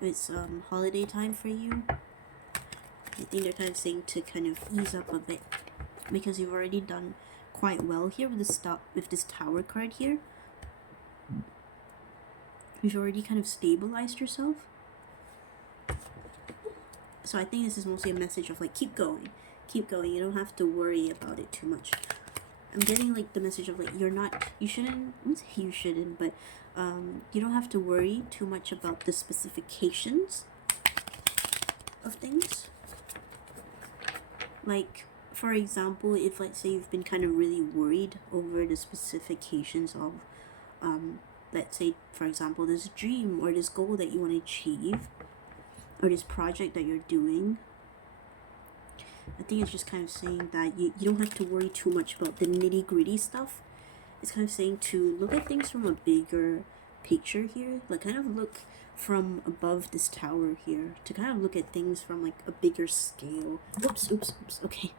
it's holiday time for you. I think they're kind of saying to kind of ease up a bit, because you've already done quite well here with this tower card here. You've already kind of stabilized yourself. So I think this is mostly a message of like, keep going. You don't have to worry about it too much. I'm getting like the message of like, you shouldn't, but you don't have to worry too much about the specifications of things. Like, for example, if let's say you've been kind of really worried over the specifications of let's say, for example, this dream or this goal that you want to achieve, or this project that you're doing, I think it's just kind of saying that you don't have to worry too much about the nitty-gritty stuff. It's kind of saying to look at things from a bigger picture here, like kind of look from above this tower here, to kind of look at things from like a bigger scale. Oops, okay.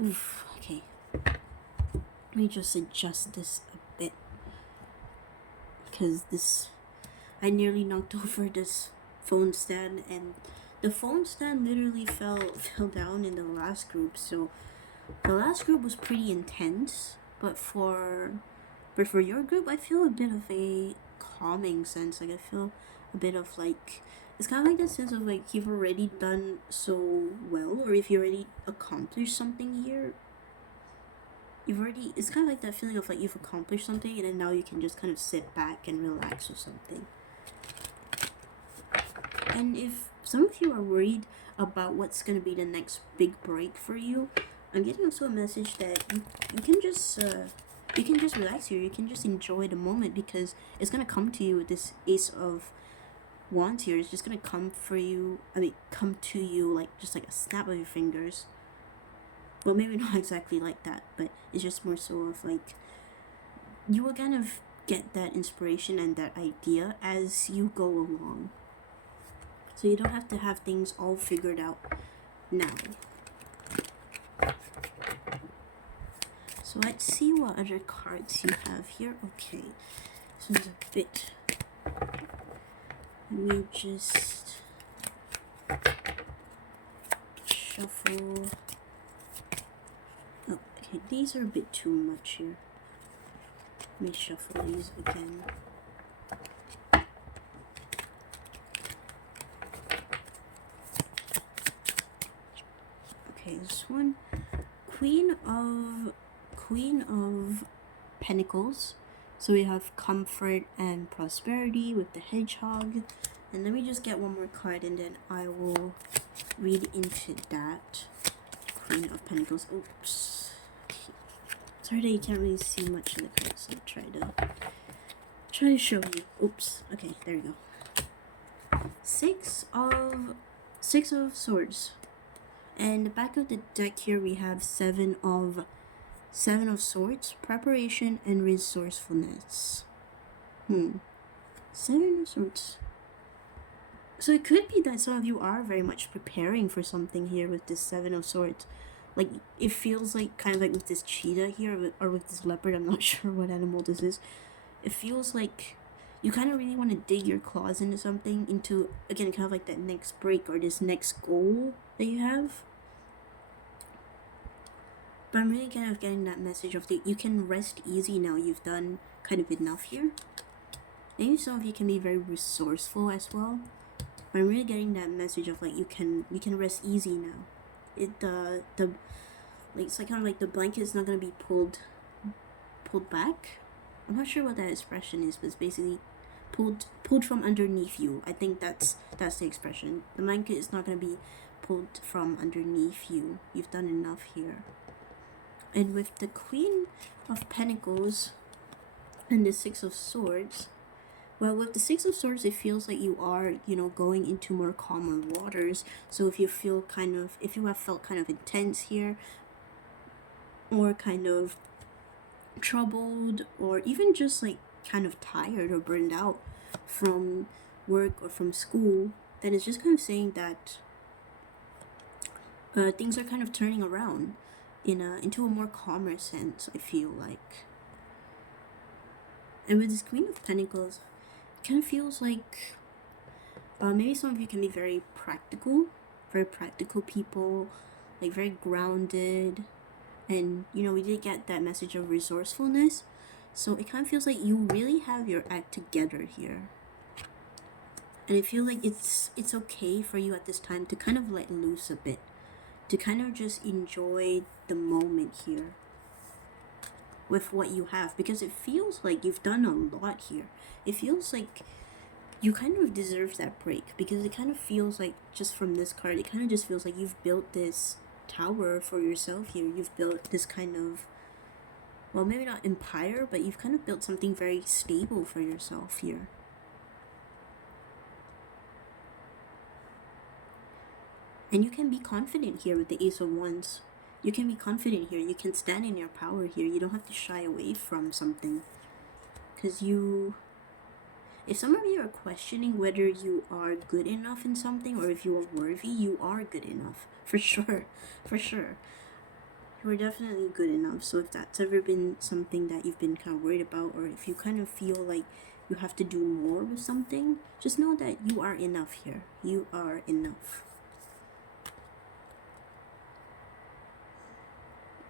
Oof, okay. Let me just adjust this a bit, because I nearly knocked over this phone stand, and the phone stand literally fell down in the last group. So the last group was pretty intense, but for your group, I feel a bit of a calming sense. Like, I feel a bit of like, it's kind of like that sense of like, you've already done so well, or if you already accomplished something here, it's kind of like that feeling of like you've accomplished something, and then now you can just kind of sit back and relax or something. And if some of you are worried about what's going to be the next big break for you, I'm getting also a message that you can just relax here. You can just enjoy the moment, because it's going to come to you with this Ace of Wands here. It's just going to come to you like just like a snap of your fingers. Well, maybe not exactly like that, but it's just more so of like, you will kind of get that inspiration and that idea as you go along. So you don't have to have things all figured out now. So let's see what other cards you have here. Okay, this one's a bit... Let me just shuffle. Oh, okay, these are a bit too much here. Let me shuffle these again. Okay, this one, Queen of Pentacles. So we have comfort and prosperity with the hedgehog. And let me just get one more card, and then I will read into that. Queen of Pentacles. Oops. Sorry that you can't really see much of the cards. I'll try to show you. Oops. Okay, there we go. Six of Swords. And the back of the deck here, we have Seven of Swords, preparation and resourcefulness. Seven of Swords. So it could be that some of you are very much preparing for something here with this Seven of Swords. Like, it feels like kind of like with this cheetah here, or with this leopard. I'm not sure what animal this is. It feels like you kind of really want to dig your claws into something, into, again, kind of like that next break or this next goal that you have. But I'm really kind of getting that message of that you can rest easy now. You've done kind of enough here. Maybe some of you can be very resourceful as well. But I'm really getting that message of like, you can rest easy now. It's like kind of like the blanket is not gonna be pulled back. I'm not sure what that expression is, but it's basically pulled from underneath you. I think that's the expression. The blanket is not gonna be pulled from underneath you. You've done enough here. And with the Queen of Pentacles and the Six of Swords, well, with the Six of Swords, it feels like you are, you know, going into more calmer waters. So if you have felt kind of intense here, or kind of troubled, or even just like kind of tired or burned out from work or from school, then it's just kind of saying that things are kind of turning around into a more calmer sense, I feel like. And with this Queen of Pentacles, it kind of feels like maybe some of you can be very practical people, like very grounded. And, you know, we did get that message of resourcefulness. So it kind of feels like you really have your act together here. And I feel like it's okay for you at this time to kind of let loose a bit. To kind of just enjoy the moment here with what you have. Because it feels like you've done a lot here. It feels like you kind of deserve that break. Because it kind of feels like, just from this card, it kind of just feels like you've built this tower for yourself here. You've built this kind of, well, maybe not empire, but you've kind of built something very stable for yourself here. And you can be confident here with the Ace of Wands. You can be confident here. You can stand in your power here. You don't have to shy away from something. Because if some of you are questioning whether you are good enough in something or if you are worthy, you are good enough. For sure. For sure. You are definitely good enough. So if that's ever been something that you've been kind of worried about, or if you kind of feel like you have to do more with something, just know that you are enough here. You are enough.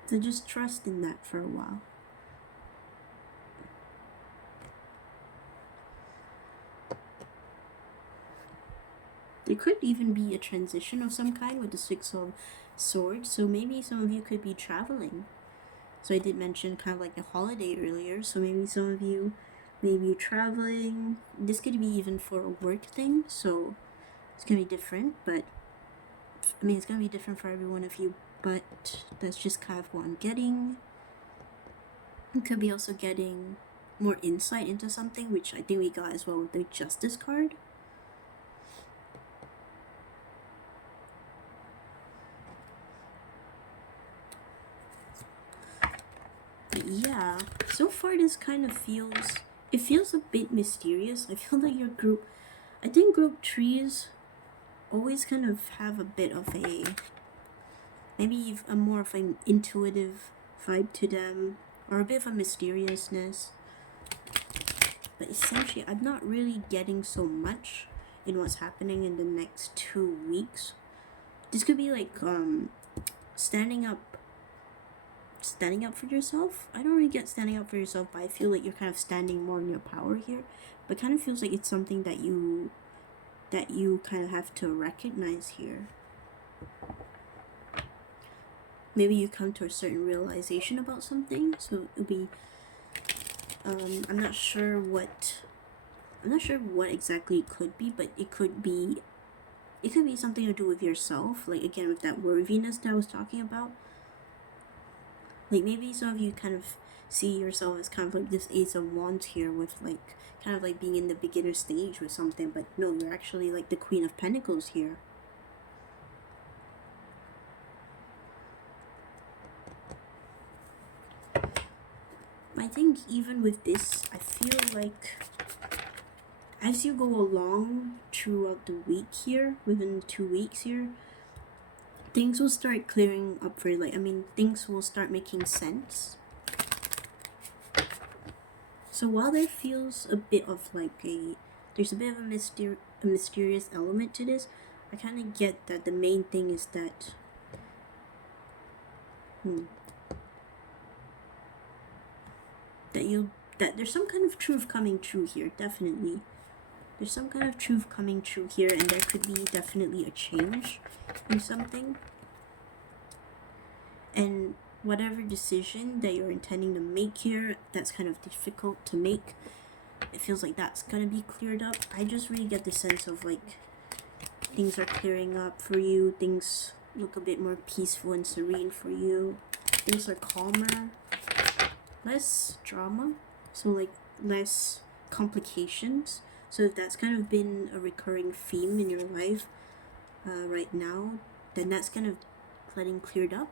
So just trust in that for a while. There could even be a transition of some kind with the Six of Swords. So maybe some of you could be traveling. So I did mention kind of like a holiday earlier. So maybe some of you may be traveling. This could be even for a work thing. So it's going to be different. But I mean, it's going to be different for every one of you. But that's just kind of what I'm getting. You could be also getting more insight into something, which I think we got as well with the Justice card. But yeah, so far this kind of feels a bit mysterious. I feel like your group, I think group trees always kind of have a bit of maybe a more of an intuitive vibe to them, or a bit of a mysteriousness. But essentially, I'm not really getting so much in what's happening in the next 2 weeks. This could be like standing up for yourself. I don't really get standing up for yourself, but I feel like you're kind of standing more in your power here. But kind of feels like it's something that you kind of have to recognize here. Maybe you come to a certain realization about something, so it'll be I'm not sure what exactly it could be, but it could be something to do with yourself, like again with that worthiness that I was talking about. Like maybe some of you kind of see yourself as kind of like this Ace of Wands here, with like kind of like being in the beginner stage with something, but no, you're actually like the Queen of Pentacles here. I think even with this, I feel like as you go along throughout the week here, within 2 weeks here, things will start clearing up for you. Like, I mean, things will start making sense. So while there feels a bit of like there's a bit of a mysterious element to this, I kind of get that the main thing is that that there's some kind of truth coming true here. Definitely there's some kind of truth coming true here, and there could be definitely a change in something. And whatever decision that you're intending to make here that's kind of difficult to make, it feels like that's gonna be cleared up. I just really get the sense of like things are clearing up for you. Things look a bit more peaceful and serene for you. things are calmer, less drama, so like less complications. So if that's kind of been a recurring theme in your life right now, then that's kind of getting cleared up.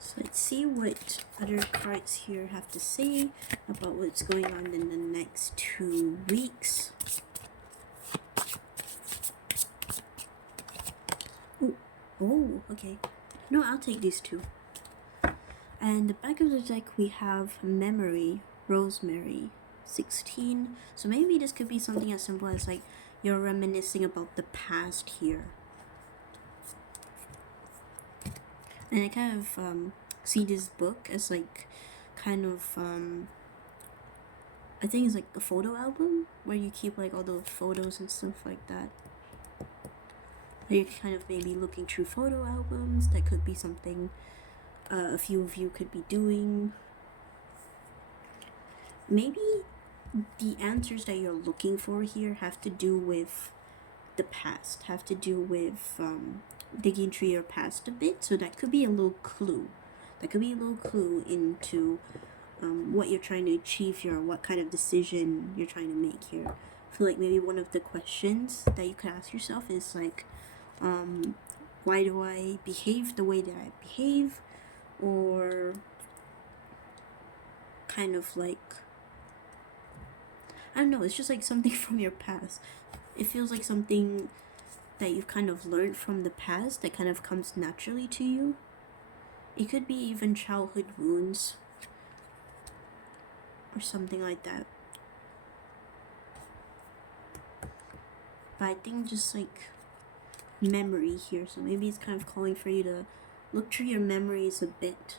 So let's see what other cards here have to say about what's going on in the next 2 weeks. Oh, okay. No, I'll take these two. And the back of the deck we have Memory, Rosemary, 16. So maybe this could be something as simple as like you're reminiscing about the past here. And I kind of see this book as like kind of I think it's like a photo album where you keep like all those photos and stuff like that. You're kind of maybe looking through photo albums. That could be something a few of you could be doing. Maybe the answers that you're looking for here have to do with the past, have to do with digging through your past a bit. So that could be a little clue. That could be a little clue into what you're trying to achieve here, or what kind of decision you're trying to make here. I feel like maybe one of the questions that you could ask yourself is like, why do I behave the way that I behave? Or kind of like, I don't know, it's just like something from your past. It feels like something that you've kind of learned from the past that kind of comes naturally to you. It could be even childhood wounds or something like that. But I think just like memory here, so maybe it's kind of calling for you to look through your memories a bit.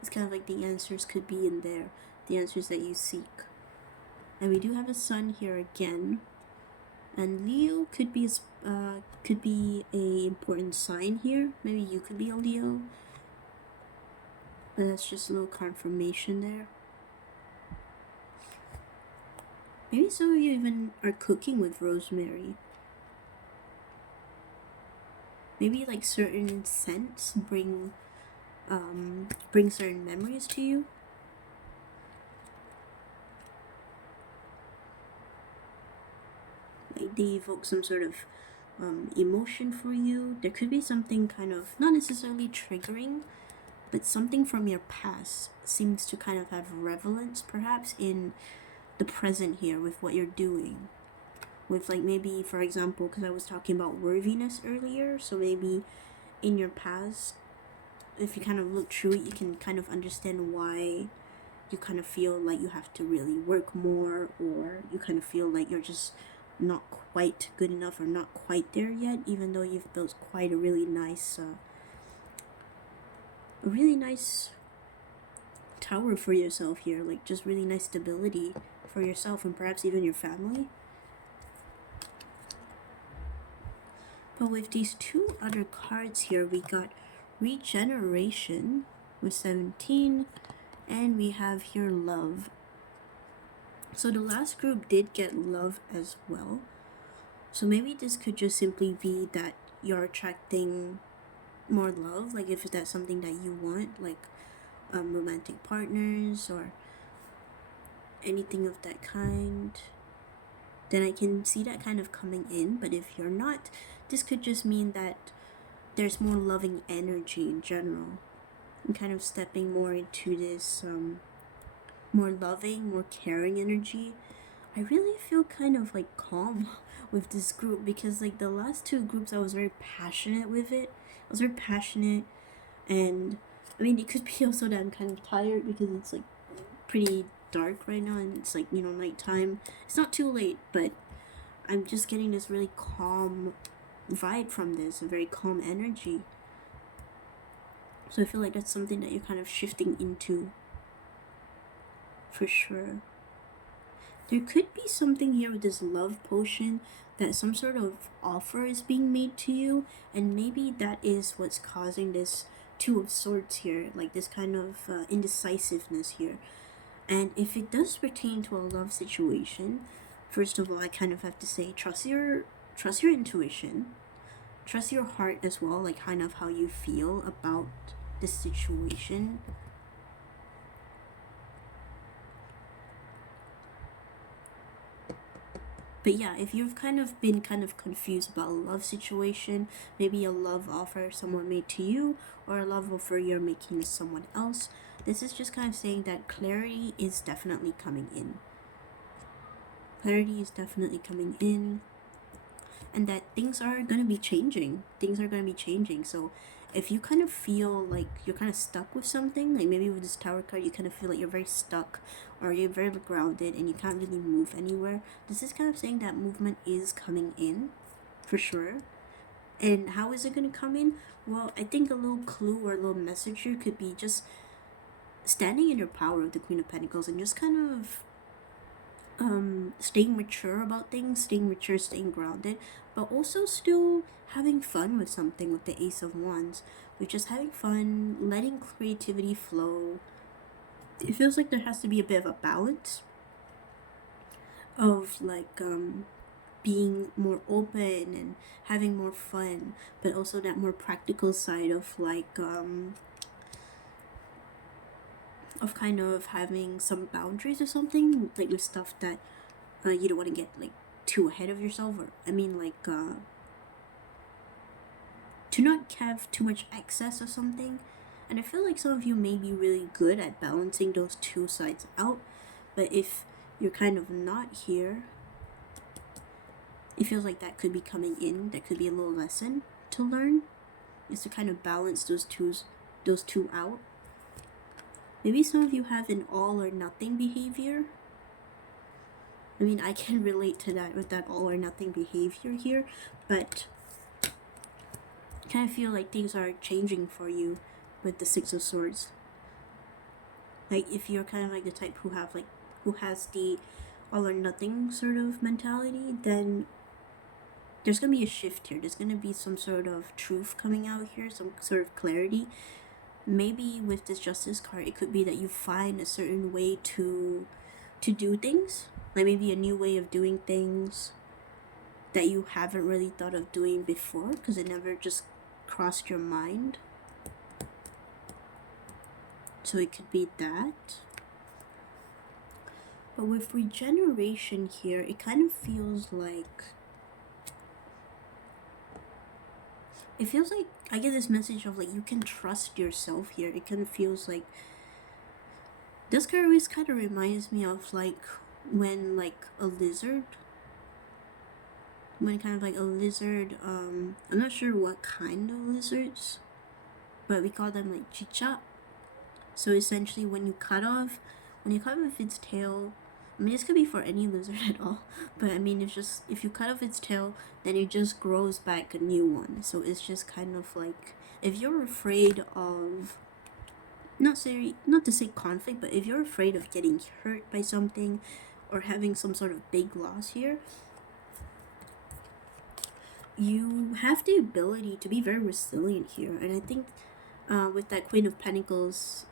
It's kind of like the answers could be in there, the answers that you seek. And we do have a sun here again, and Leo could be a important sign here. Maybe you could be a Leo, but that's just a little confirmation there. Maybe some of you even are cooking with rosemary. Maybe like certain scents bring certain memories to you. Like they evoke some sort of emotion for you. There could be something kind of not necessarily triggering, but something from your past seems to kind of have relevance perhaps in the present here with what you're doing. With like maybe, for example, because I was talking about worthiness earlier, so maybe in your past, if you kind of look through it, you can kind of understand why you kind of feel like you have to really work more, or you kind of feel like you're just not quite good enough or not quite there yet, even though you've built quite a really nice tower for yourself here, like just really nice stability for yourself and perhaps even your family. But with these two other cards here, we got regeneration with 17, and we have here love. So the last group did get love as well. So maybe this could just simply be that you're attracting more love, like if that's something that you want, like romantic partners or anything of that kind, then I can see that kind of coming in. But if you're not, this could just mean that there's more loving energy in general, and kind of stepping more into this more loving, more caring energy. I really feel kind of like calm with this group, because like the last two groups I was very passionate with it. I was very passionate, and I mean it could be also that I'm kind of tired because it's like pretty dark right now and it's like, you know, nighttime. It's not too late, but I'm just getting this really calm vibe from this, a very calm energy. So I feel like that's something that you're kind of shifting into for sure. There could be something here with this love potion, that some sort of offer is being made to you, and maybe that is what's causing this Two of Swords here, like this kind of indecisiveness here. And if it does pertain to a love situation, first of all, I kind of have to say trust your trust your intuition, trust your heart as well, like kind of how you feel about this situation. But yeah, if you've kind of been kind of confused about a love situation, maybe a love offer someone made to you, or a love offer you're making to someone else, this is just kind of saying that clarity is definitely coming in. Clarity is definitely coming in. And that things are going to be changing. Things are going to be changing. So if you kind of feel like you're kind of stuck with something, like maybe with this Tower card, you kind of feel like you're very stuck or you're very grounded and you can't really move anywhere, this is kind of saying that movement is coming in for sure. And how is it going to come in? Well, I think a little clue or a little message here could be just standing in your power with the Queen of Pentacles and just kind of staying mature about things, staying mature, staying grounded, but also still having fun with something with the Ace of Wands, which is having fun, letting creativity flow. It feels like there has to be a bit of a balance of like being more open and having more fun, but also that more practical side of like of kind of having some boundaries or something, like with stuff that you don't want to get like too ahead of yourself, or I mean like to not have too much excess of something. And I feel like some of you may be really good at balancing those two sides out, but if you're kind of not here, it feels like that could be coming in. That could be a little lesson to learn, is to kind of balance those two out. Maybe some of you have an all or nothing behavior. I mean, I can relate to that with that all or nothing behavior here, but I kind of feel like things are changing for you with the Six of Swords. Like if you're kind of like the type who has the all or nothing sort of mentality, then there's gonna be a shift here. There's gonna be some sort of truth coming out here, some sort of clarity. Maybe with this Justice card, it could be that you find a certain way to do things, like maybe a new way of doing things that you haven't really thought of doing before because it never just crossed your mind. So it could be that. But with regeneration here, it kind of feels like I get this message of like you can trust yourself here. It kind of feels like this card always kind of reminds me of like when like a lizard, I'm not sure what kind of lizards, but we call them like chicha. So essentially when you cut off its tail, I mean this could be for any lizard at all, but I mean if you cut off its tail, then it just grows back a new one. So it's just kind of like, if you're afraid of, not to say conflict, but if you're afraid of getting hurt by something or having some sort of big loss here, you have the ability to be very resilient here. And I think with that Queen of Pentacles,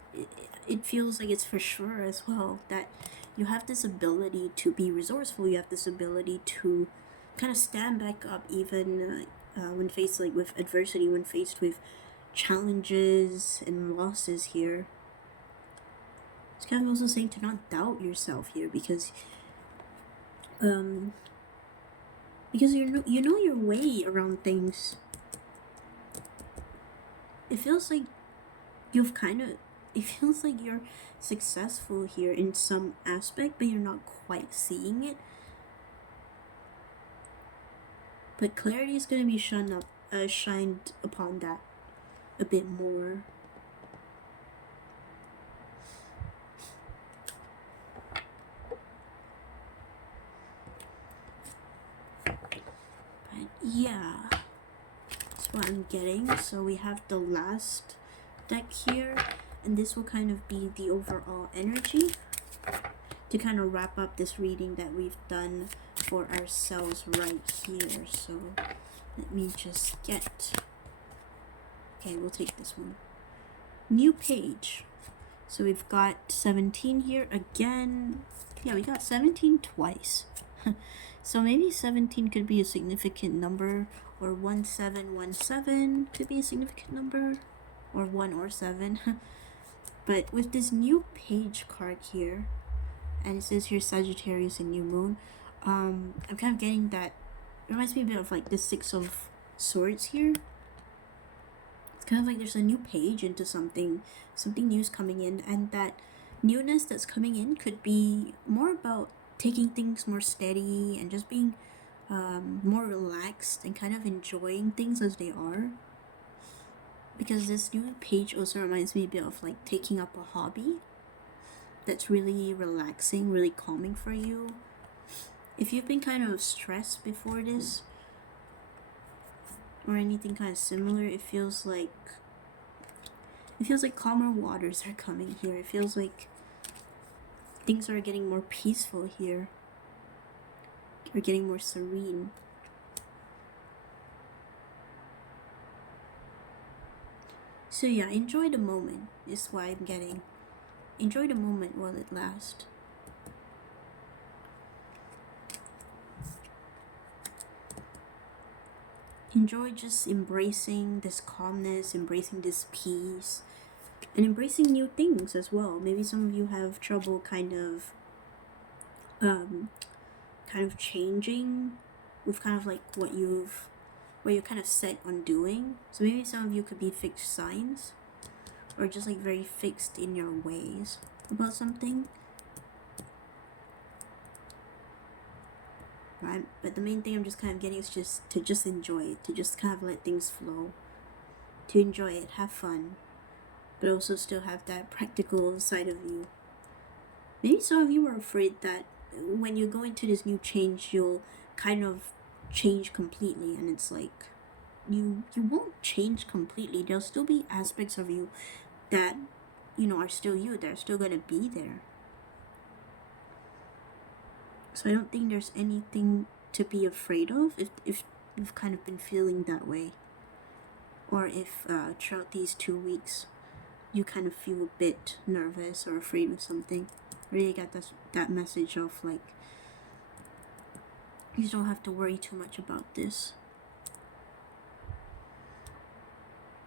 it feels like it's for sure as well that you have this ability to be resourceful. You have this ability to kind of stand back up even when faced like with adversity, when faced with challenges and losses here. It's kind of also saying to not doubt yourself here, because you know your way around things. It feels like it feels like you're successful here in some aspect, but you're not quite seeing it. But clarity is going to be shined upon that a bit more. But yeah, that's what I'm getting. So we have the last deck here, and this will kind of be the overall energy to kind of wrap up this reading that we've done for ourselves right here. So let me just get, okay, we'll take this one. New page. So we've got 17 here again. Yeah, we got 17 twice. So maybe 17 could be a significant number, or 1717 could be a significant number, or 1 or 7. But with this new page card here, and it says here Sagittarius and New Moon, I'm kind of getting that. It reminds me a bit of like the Six of Swords here. It's kind of like there's a new page into something new's coming in, and that newness that's coming in could be more about taking things more steady and just being more relaxed and kind of enjoying things as they are. Because this new page also reminds me a bit of like taking up a hobby that's really relaxing, really calming for you. If you've been kind of stressed before this, or anything kind of similar, it feels like calmer waters are coming here. It feels like things are getting more peaceful here. Or getting more serene. So yeah, enjoy the moment is what I'm getting. Enjoy the moment while it lasts. Enjoy just embracing this calmness, embracing this peace, and embracing new things as well. Maybe some of you have trouble kind of changing with kind of like what you're kind of set on doing. So maybe some of you could be fixed signs, or just like very fixed in your ways about something. Right? But the main thing I'm just kind of getting is just to just enjoy it, to just kind of let things flow, to enjoy it, have fun, but also still have that practical side of you. Maybe some of you are afraid that when you go into this new change, you'll kind of change completely, and it's like you won't change completely. There'll still be aspects of you that are still you. They're still gonna be there. So I don't think there's anything to be afraid of if you've kind of been feeling that way, or if throughout these 2 weeks you kind of feel a bit nervous or afraid of something. Really got that message of like, you don't have to worry too much about this,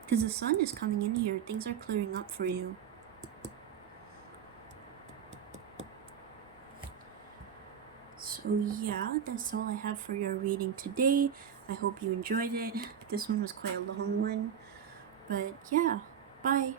because the sun is coming in here. Things are clearing up for you. So yeah, that's all I have for your reading today. I hope you enjoyed it. This one was quite a long one, but yeah, bye.